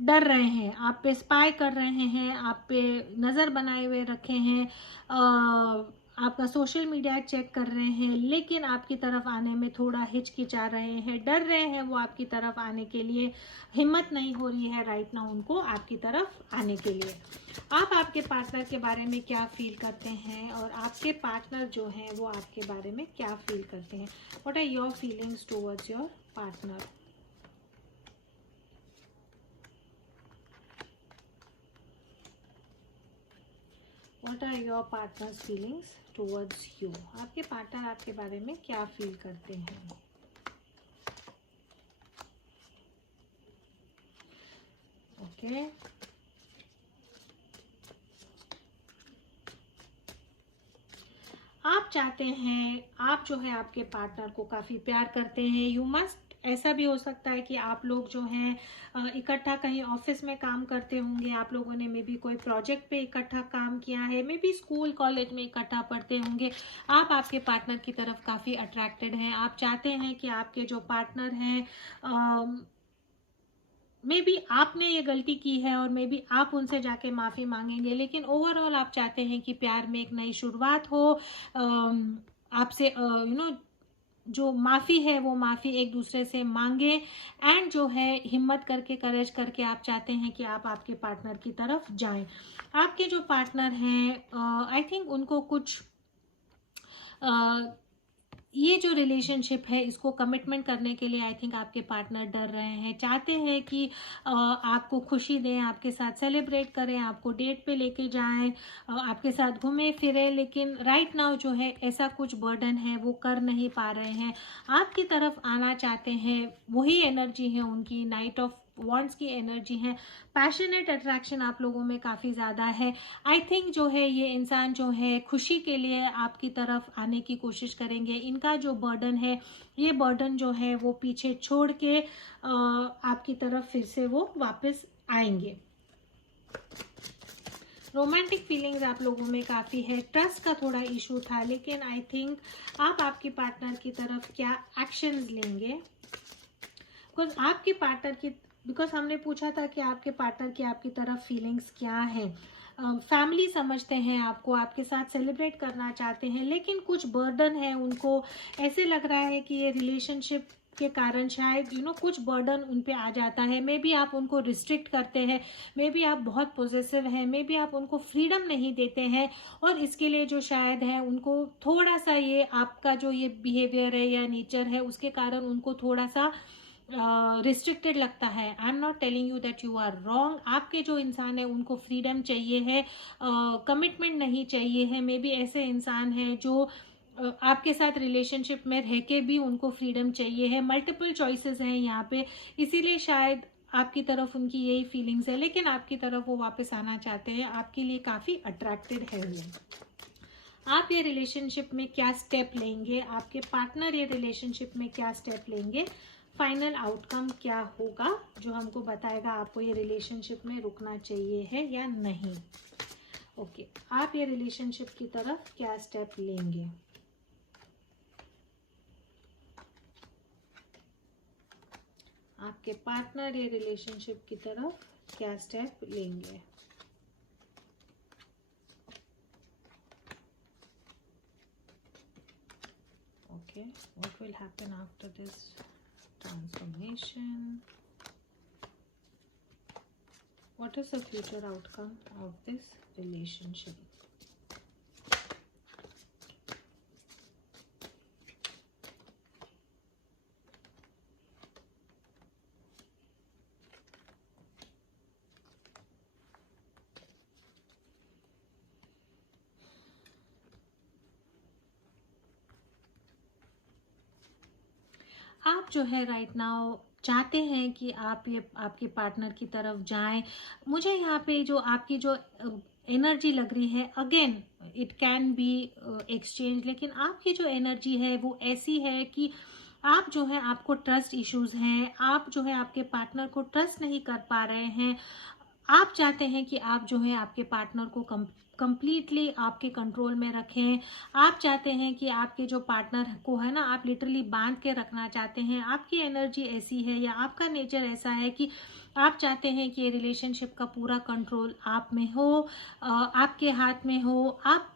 डर रहे हैं, आप पे स्पाई कर रहे हैं, आप पे नज़र बनाए हुए रखे हैं, आपका सोशल मीडिया चेक कर रहे हैं, लेकिन आपकी तरफ आने में थोड़ा हिचकिचा रहे हैं, डर रहे हैं वो आपकी तरफ आने के लिए, हिम्मत नहीं हो रही है राइट नाउ उनको आपकी तरफ आने के लिए। आप आपके पार्टनर के बारे में क्या फील करते हैं और आपके पार्टनर जो हैं वो आपके बारे में क्या फील करते हैं? What are your feelings towards your partner? What are your partner's feelings towards you? आपके पार्टनर आपके बारे में क्या फील करते हैं? ओके, आप चाहते हैं, आप जो है आपके पार्टनर को काफ़ी प्यार करते हैं। यू मस्ट, ऐसा भी हो सकता है कि आप लोग जो हैं इकट्ठा कहीं ऑफिस में काम करते होंगे, आप लोगों ने मे बी कोई प्रोजेक्ट पे इकट्ठा काम किया है, मे बी स्कूल कॉलेज में इकट्ठा पढ़ते होंगे। आप आपके पार्टनर की तरफ काफ़ी अट्रैक्टेड हैं, आप चाहते हैं कि आपके जो पार्टनर हैं मे बी आपने ये गलती की है और मे बी आप उनसे जाके माफ़ी मांगेंगे, लेकिन ओवरऑल आप चाहते हैं कि प्यार में एक नई शुरुआत हो। आपसे जो माफ़ी है वो माफ़ी एक दूसरे से मांगे, एंड जो है हिम्मत करके, करेज करके आप चाहते हैं कि आप आपके पार्टनर की तरफ जाएं। आपके जो पार्टनर हैं आई थिंक उनको कुछ ये जो रिलेशनशिप है इसको कमिटमेंट करने के लिए आई थिंक आपके पार्टनर डर रहे हैं, चाहते हैं कि आपको खुशी दें, आपके साथ सेलिब्रेट करें, आपको डेट पे लेके जाएं, आपके साथ घूमें फिरें, लेकिन राइट नाउ जो है ऐसा कुछ बर्डन है वो कर नहीं पा रहे हैं। आपकी तरफ आना चाहते हैं, वही एनर्जी है उनकी, नाइट ऑफ वॉन्ट्स की एनर्जी है, पैशनेट अट्रैक्शन आप लोगों में काफ़ी ज़्यादा है। आई थिंक जो है ये इंसान जो है खुशी के लिए आपकी तरफ आने की कोशिश करेंगे। इनका जो बर्डन है, ये बर्डन जो है वो पीछे छोड़ के आपकी तरफ फिर से वो वापस आएंगे। रोमांटिक फीलिंग्स आप लोगों में काफ़ी है, ट्रस्ट का थोड़ा इशू था, लेकिन आई थिंक आप आपके पार्टनर की तरफ क्या एक्शंस लेंगे, बिकॉज आपके पार्टनर की, बिकॉज हमने पूछा था कि आपके पार्टनर की आपकी तरफ फीलिंग्स क्या हैं। फैमिली समझते हैं आपको, आपके साथ सेलिब्रेट करना चाहते हैं, लेकिन कुछ बर्डन है उनको, ऐसे लग रहा है कि ये रिलेशनशिप के कारण शायद कुछ बर्डन उन पे आ जाता है। मे बी आप उनको रिस्ट्रिक्ट करते हैं, मे बी आप बहुत पॉजिटिव हैं, मे बी आप उनको फ्रीडम नहीं देते हैं, और इसके लिए जो शायद है उनको थोड़ा सा ये आपका जो ये बिहेवियर है या नेचर है उसके कारण उनको थोड़ा सा रिस्ट्रिक्टेड लगता है। I am not telling you that you are wrong. आपके जो इंसान है उनको फ्रीडम चाहिए है, कमिटमेंट नहीं चाहिए है। मे बी ऐसे इंसान है जो आपके साथ रिलेशनशिप में रह के भी उनको फ्रीडम चाहिए है। मल्टीपल चॉइसेस हैं यहाँ पे, इसीलिए शायद आपकी तरफ उनकी यही फीलिंग्स है, लेकिन आपकी तरफ वो वापस आना चाहते हैं, आपके लिए काफ़ी अट्रैक्टेड है ये। आप ये रिलेशनशिप में क्या स्टेप लेंगे, आपके पार्टनर ये रिलेशनशिप में क्या स्टेप लेंगे, फाइनल आउटकम क्या होगा जो हमको बताएगा आपको ये रिलेशनशिप में रुकना चाहिए है या नहीं। ओके, आप ये रिलेशनशिप की तरफ क्या स्टेप लेंगे? आपके पार्टनर ये रिलेशनशिप की तरफ क्या स्टेप लेंगे? Okay, what will happen after this transformation? What is the future outcome of this relationship? आप जो है राइट नाउ चाहते हैं कि आप ये आपके पार्टनर की तरफ जाएं। मुझे यहाँ पे जो आपकी जो एनर्जी लग रही है, again it can be exchange, लेकिन आपकी जो एनर्जी है वो ऐसी है कि आप जो है, आपको ट्रस्ट इश्यूज हैं, आप जो है आपके पार्टनर को ट्रस्ट नहीं कर पा रहे हैं। आप चाहते हैं कि आप जो है आपके पार्टनर को कंप्लीटली आपके कंट्रोल में रखें। आप चाहते हैं कि आपके जो पार्टनर को है ना, आप लिटरली बांध के रखना चाहते हैं। आपकी एनर्जी ऐसी है या आपका नेचर ऐसा है कि आप चाहते हैं कि ये रिलेशनशिप का पूरा कंट्रोल आप में हो, आपके हाथ में हो। आप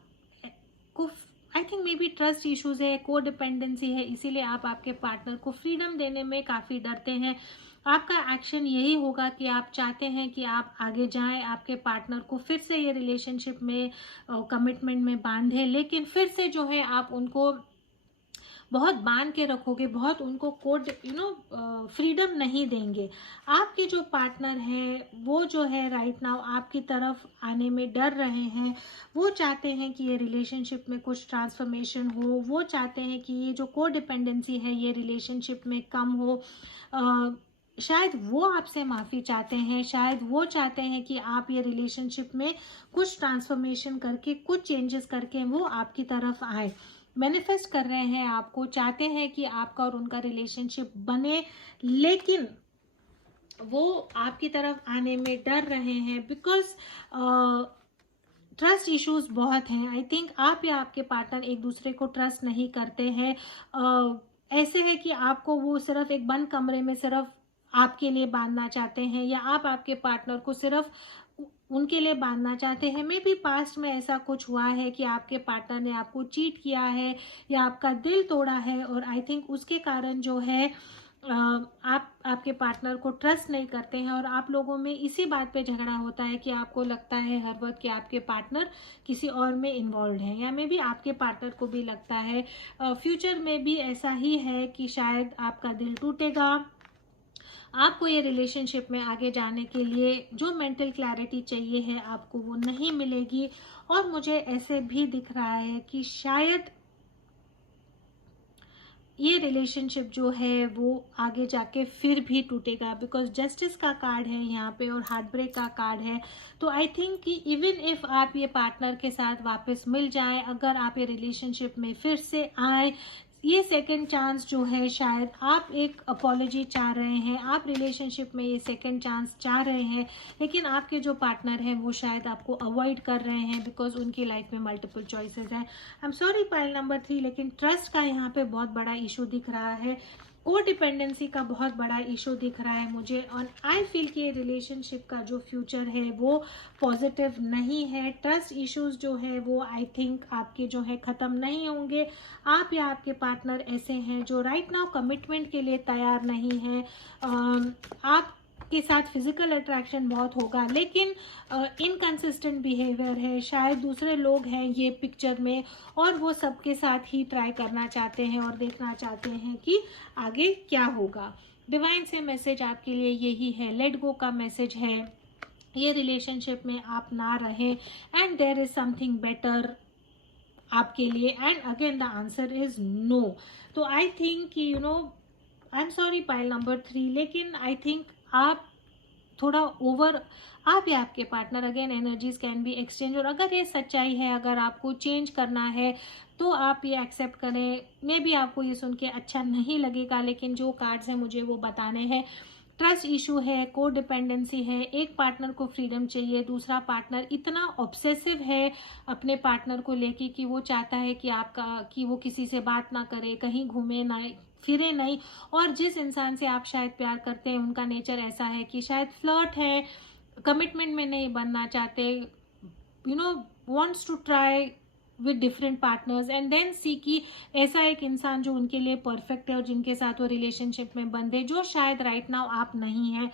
को I think may be trust issues है, को डिपेंडेंसी है, इसीलिए आप आपके पार्टनर को फ्रीडम देने में काफ़ी डरते हैं। आपका एक्शन यही होगा कि आप चाहते हैं कि आप आगे जाएं, आपके पार्टनर को फिर से ये रिलेशनशिप में कमिटमेंट में बांधें, लेकिन फिर से जो है आप उनको बहुत बांध के रखोगे, बहुत उनको कोड फ्रीडम नहीं देंगे। आपके जो पार्टनर है वो जो है राइट नाउ आपकी तरफ आने में डर रहे हैं। वो चाहते हैं कि ये रिलेशनशिप में कुछ ट्रांसफॉर्मेशन हो, वो चाहते हैं कि ये जो को डिपेंडेंसी है ये रिलेशनशिप में कम हो। शायद वो आपसे माफ़ी चाहते हैं, शायद वो चाहते हैं कि आप ये रिलेशनशिप में कुछ ट्रांसफॉर्मेशन करके, कुछ चेंजेस करके वो आपकी तरफ आए। मैनिफेस्ट कर रहे हैं आपको, चाहते हैं कि आपका और उनका रिलेशनशिप बने, लेकिन वो आपकी तरफ आने में डर रहे हैं बिकॉज ट्रस्ट इश्यूज बहुत हैं। आई थिंक आप या आपके पार्टनर एक दूसरे को ट्रस्ट नहीं करते हैं। ऐसे है कि आपको वो सिर्फ एक बंद कमरे में सिर्फ आपके लिए बांधना चाहते हैं, या आप आपके पार्टनर को सिर्फ उनके लिए बांधना चाहते हैं। मे बी पास्ट में ऐसा कुछ हुआ है कि आपके पार्टनर ने आपको चीट किया है या आपका दिल तोड़ा है, और आई थिंक उसके कारण जो है आप आपके पार्टनर को ट्रस्ट नहीं करते हैं, और आप लोगों में इसी बात पे झगड़ा होता है कि आपको लगता है हर वक्त कि आपके पार्टनर किसी और में इन्वॉल्व है, या मे बी आपके पार्टनर को भी लगता है फ्यूचर में भी ऐसा ही है कि शायद आपका दिल टूटेगा। आपको ये रिलेशनशिप में आगे जाने के लिए जो मेंटल क्लैरिटी चाहिए है आपको वो नहीं मिलेगी। और मुझे ऐसे भी दिख रहा है कि शायद ये रिलेशनशिप जो है वो आगे जाके फिर भी टूटेगा, बिकॉज जस्टिस का कार्ड है यहाँ पे और हार्ट ब्रेक का कार्ड है। तो आई थिंक कि इवन इफ आप ये पार्टनर के साथ वापस मिल जाएं, अगर आप ये रिलेशनशिप में फिर से आए, ये सेकंड चांस जो है, शायद आप एक अपॉलॉजी चाह रहे हैं, आप रिलेशनशिप में ये सेकंड चांस चाह रहे हैं, लेकिन आपके जो पार्टनर हैं वो शायद आपको अवॉइड कर रहे हैं बिकॉज उनकी लाइफ में मल्टीपल चॉइसेस हैं। आई एम सॉरी पाइल नंबर 3, लेकिन ट्रस्ट का यहाँ पे बहुत बड़ा इशू दिख रहा है, को डिपेंडेंसी का बहुत बड़ा इशू दिख रहा है मुझे। और आई फील कि रिलेशनशिप का जो फ्यूचर है वो पॉजिटिव नहीं है। ट्रस्ट इश्यूज जो है वो आई थिंक आपके जो है ख़त्म नहीं होंगे। आप या आपके पार्टनर ऐसे हैं जो राइट नाउ कमिटमेंट के लिए तैयार नहीं है। आप के साथ फिजिकल अट्रैक्शन बहुत होगा, लेकिन इनकंसिस्टेंट बिहेवियर है। शायद दूसरे लोग हैं ये पिक्चर में, और वो सबके साथ ही ट्राई करना चाहते हैं और देखना चाहते हैं कि आगे क्या होगा। डिवाइन से मैसेज आपके लिए यही है, लेट गो का मैसेज है। ये रिलेशनशिप में आप ना रहें and there is something better आपके लिए। And again the answer is no. तो आई थिंक कि I am sorry pile number 3, लेकिन आई थिंक आप थोड़ा ओवर, आप या आपके partner, again energies can be exchange. और अगर ये सच्चाई है, अगर आपको चेंज करना है तो आप ये एक्सेप्ट करें। मे बी आपको ये सुन के अच्छा नहीं लगेगा, लेकिन जो कार्ड्स हैं मुझे वो बताने हैं। ट्रस्ट इशू है, को डिपेंडेंसी है, एक पार्टनर को फ्रीडम चाहिए, दूसरा पार्टनर इतना ऑब्सेसिव है अपने पार्टनर को लेके कि वो चाहता है कि वो किसी से बात ना करे, कहीं घूमे ना फिरे नहीं। और जिस इंसान से आप शायद प्यार करते हैं उनका नेचर ऐसा है कि शायद फ्लर्ट है, कमिटमेंट में नहीं बनना चाहते, wants to try with different partners and then see कि ऐसा एक इंसान जो उनके लिए परफेक्ट है और जिनके साथ वो रिलेशनशिप में बंधे, जो शायद राइट नाउ आप नहीं है।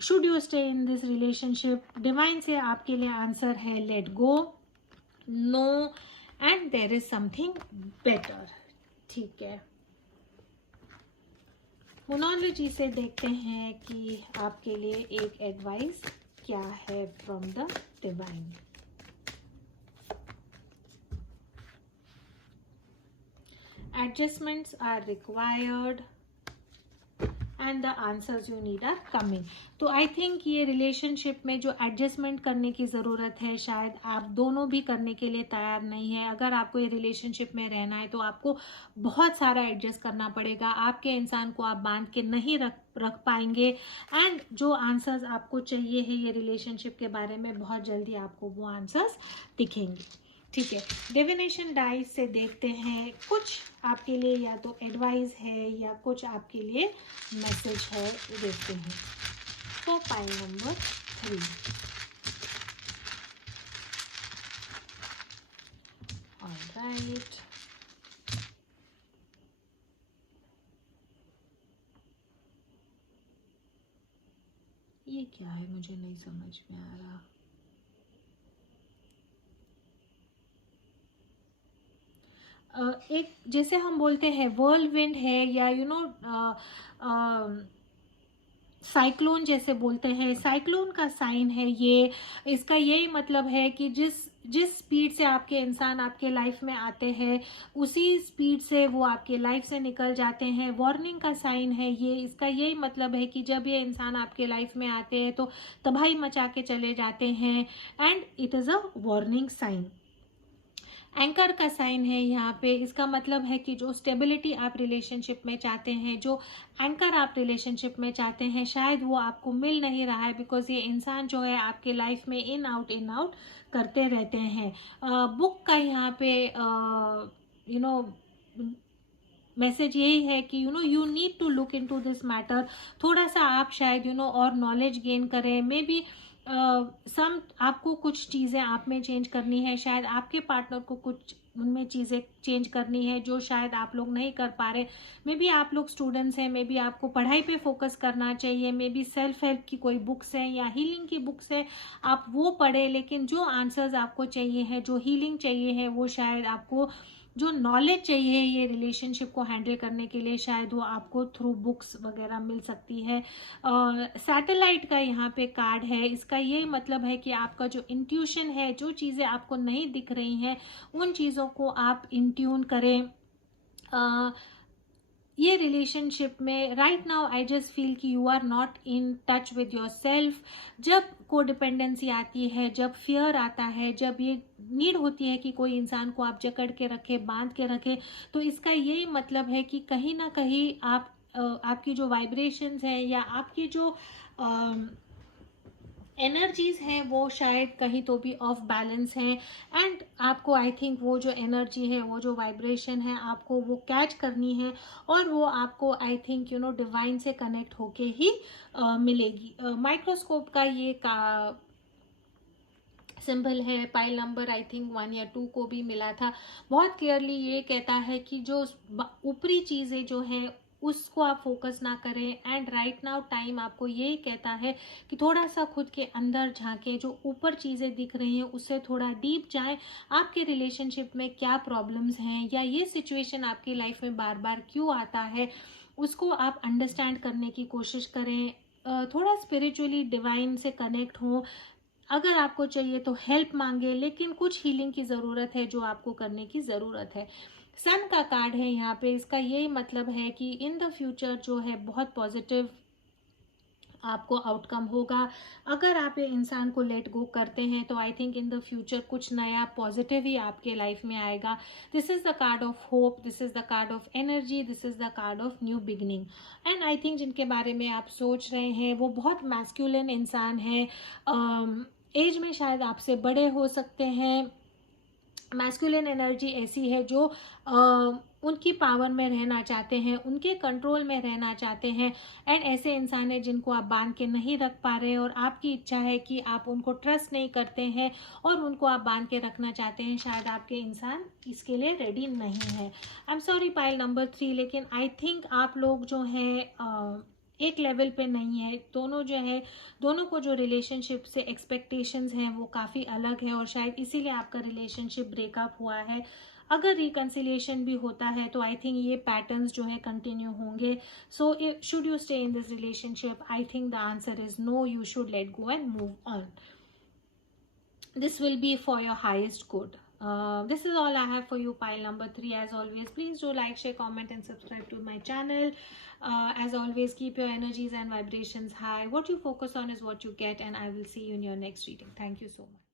Should you stay in this relationship? Divine से आपके लिए आंसर है let go, no, and there is something better. ठीक है, मोनोलॉजी से देखते हैं कि आपके लिए एक एडवाइस क्या है from the divine. Adjustments are required and the answers you need are coming. तो आई थिंक ये रिलेशनशिप में जो एडजस्टमेंट करने की ज़रूरत है, शायद आप दोनों भी करने के लिए तैयार नहीं है। अगर आपको ये रिलेशनशिप में रहना है तो आपको बहुत सारा एडजस्ट करना पड़ेगा। आपके इंसान को आप बांध के नहीं रख पाएंगे, एंड जो आंसर्स आपको चाहिए है ये रिलेशनशिप के बारे में, बहुत जल्दी आपको वो आंसर्स दिखेंगे। ठीक है, डिविनेशन डाइस से देखते हैं कुछ आपके लिए या तो एडवाइस है या कुछ आपके लिए मैसेज है, देखते हैं। तो पाइल नंबर 3, ऑलराइट, ये क्या है मुझे नहीं समझ में आ रहा। एक जैसे हम बोलते हैं वर्लविंड है, या साइक्लोन जैसे बोलते हैं, साइक्लोन का साइन है ये। इसका यही मतलब है कि जिस स्पीड से आपके इंसान आपके लाइफ में आते हैं उसी स्पीड से वो आपके लाइफ से निकल जाते हैं। वार्निंग का साइन है ये। इसका यही मतलब है कि जब ये इंसान आपके लाइफ में आते हैं तो तबाही मचा के चले जाते हैं, and it is a warning sign. Anchor का साइन है यहाँ पे। इसका मतलब है कि जो स्टेबिलिटी आप रिलेशनशिप में चाहते हैं, जो एंकर आप रिलेशनशिप में चाहते हैं, शायद वो आपको मिल नहीं रहा है, बिकॉज ये इंसान जो है आपके लाइफ में इन आउट करते रहते हैं। बुक का यहाँ पे मैसेज यही है कि you need to look into this matter. थोड़ा सा आप शायद और नॉलेज गेन करें। मे बी सम आपको कुछ चीज़ें आप में चेंज करनी है, शायद आपके पार्टनर को कुछ उनमें चीज़ें चेंज करनी है जो शायद आप लोग नहीं कर पा रहे। मे बी आप लोग स्टूडेंट्स हैं, मे बी आपको पढ़ाई पे फोकस करना चाहिए, मे बी सेल्फ हेल्प की कोई बुक्स हैं या हीलिंग की बुक्स हैं, आप वो पढ़ें। लेकिन जो आंसर्स आपको चाहिए है, जो हीलिंग चाहिए है, वो शायद आपको, जो नॉलेज चाहिए ये रिलेशनशिप को हैंडल करने के लिए, शायद वो आपको थ्रू बुक्स वगैरह मिल सकती है। सैटेलाइट का यहाँ पे कार्ड है। इसका ये मतलब है कि आपका जो इंट्यूशन है, जो चीज़ें आपको नहीं दिख रही हैं उन चीज़ों को आप इंट्यून करें। ये रिलेशनशिप में right now I just feel कि you are not in touch with yourself. जब कोडिपेंडेंसी आती है, जब फियर आता है, जब ये नीड होती है कि कोई इंसान को आप जकड़ के रखे, बांध के रखे, तो इसका यही मतलब है कि कहीं ना कहीं आपकी जो वाइब्रेशंस हैं या आपकी जो एनर्जीज हैं वो शायद कहीं तो भी ऑफ बैलेंस हैं, एंड आपको आई थिंक वो जो एनर्जी है, वो जो वाइब्रेशन है, आपको वो कैच करनी है, और वो आपको आई थिंक डिवाइन से कनेक्ट होके ही मिलेगी। माइक्रोस्कोप का ये सिंबल है। पाइल नंबर आई थिंक 1 या 2 को भी मिला था। बहुत क्लियरली ये कहता है कि जो ऊपरी चीज़ें जो हैं उसको आप फोकस ना करें, एंड राइट नाउ टाइम आपको ये कहता है कि थोड़ा सा खुद के अंदर झांके, जो ऊपर चीज़ें दिख रही हैं उससे थोड़ा डीप जाएं। आपके रिलेशनशिप में क्या प्रॉब्लम्स हैं या ये सिचुएशन आपकी लाइफ में बार बार क्यों आता है, उसको आप अंडरस्टैंड करने की कोशिश करें। थोड़ा स्पिरिचुअली डिवाइन से कनेक्ट हो। अगर आपको चाहिए तो हेल्प मांगे, लेकिन कुछ हीलिंग की ज़रूरत है जो आपको करने की ज़रूरत है। सन का कार्ड है यहाँ पे। इसका यही मतलब है कि इन द फ्यूचर जो है बहुत पॉजिटिव आपको आउटकम होगा। अगर आप ये इंसान को लेट गो करते हैं तो I think in the future कुछ नया पॉजिटिव ही आपके लाइफ में आएगा। This is the card of hope, this is the card of energy, this is the card of new beginning. And I think जिनके बारे में आप सोच रहे हैं वो बहुत मैस्कुलिन इंसान है। एज में शायद आपसे बड़े हो सकते हैं। मैस्कुलिन एनर्जी ऐसी है जो उनकी पावर में रहना चाहते हैं, उनके कंट्रोल में रहना चाहते हैं, एंड ऐसे इंसान है जिनको आप बांध के नहीं रख पा रहे, और आपकी इच्छा है कि आप उनको ट्रस्ट नहीं करते हैं और उनको आप बांध के रखना चाहते हैं। शायद आपके इंसान इसके लिए रेडी नहीं है। I am sorry pile number 3, लेकिन आई थिंक आप लोग जो है एक लेवल पे नहीं है। दोनों को जो रिलेशनशिप से एक्सपेक्टेशंस हैं वो काफ़ी अलग है, और शायद इसीलिए आपका रिलेशनशिप ब्रेकअप हुआ है। अगर रिकन्सिलिएशन भी होता है तो आई थिंक ये पैटर्न्स जो है कंटिन्यू होंगे। So should you stay in this relationship, I think the answer is no, you should let go and move on. This will be for your highest good. This is all I have for you, pile number 3. As always, please do like, share, comment and subscribe to my channel. As always, keep your energies and vibrations high. What you focus on is what you get, and I will see you in your next reading. Thank you so much.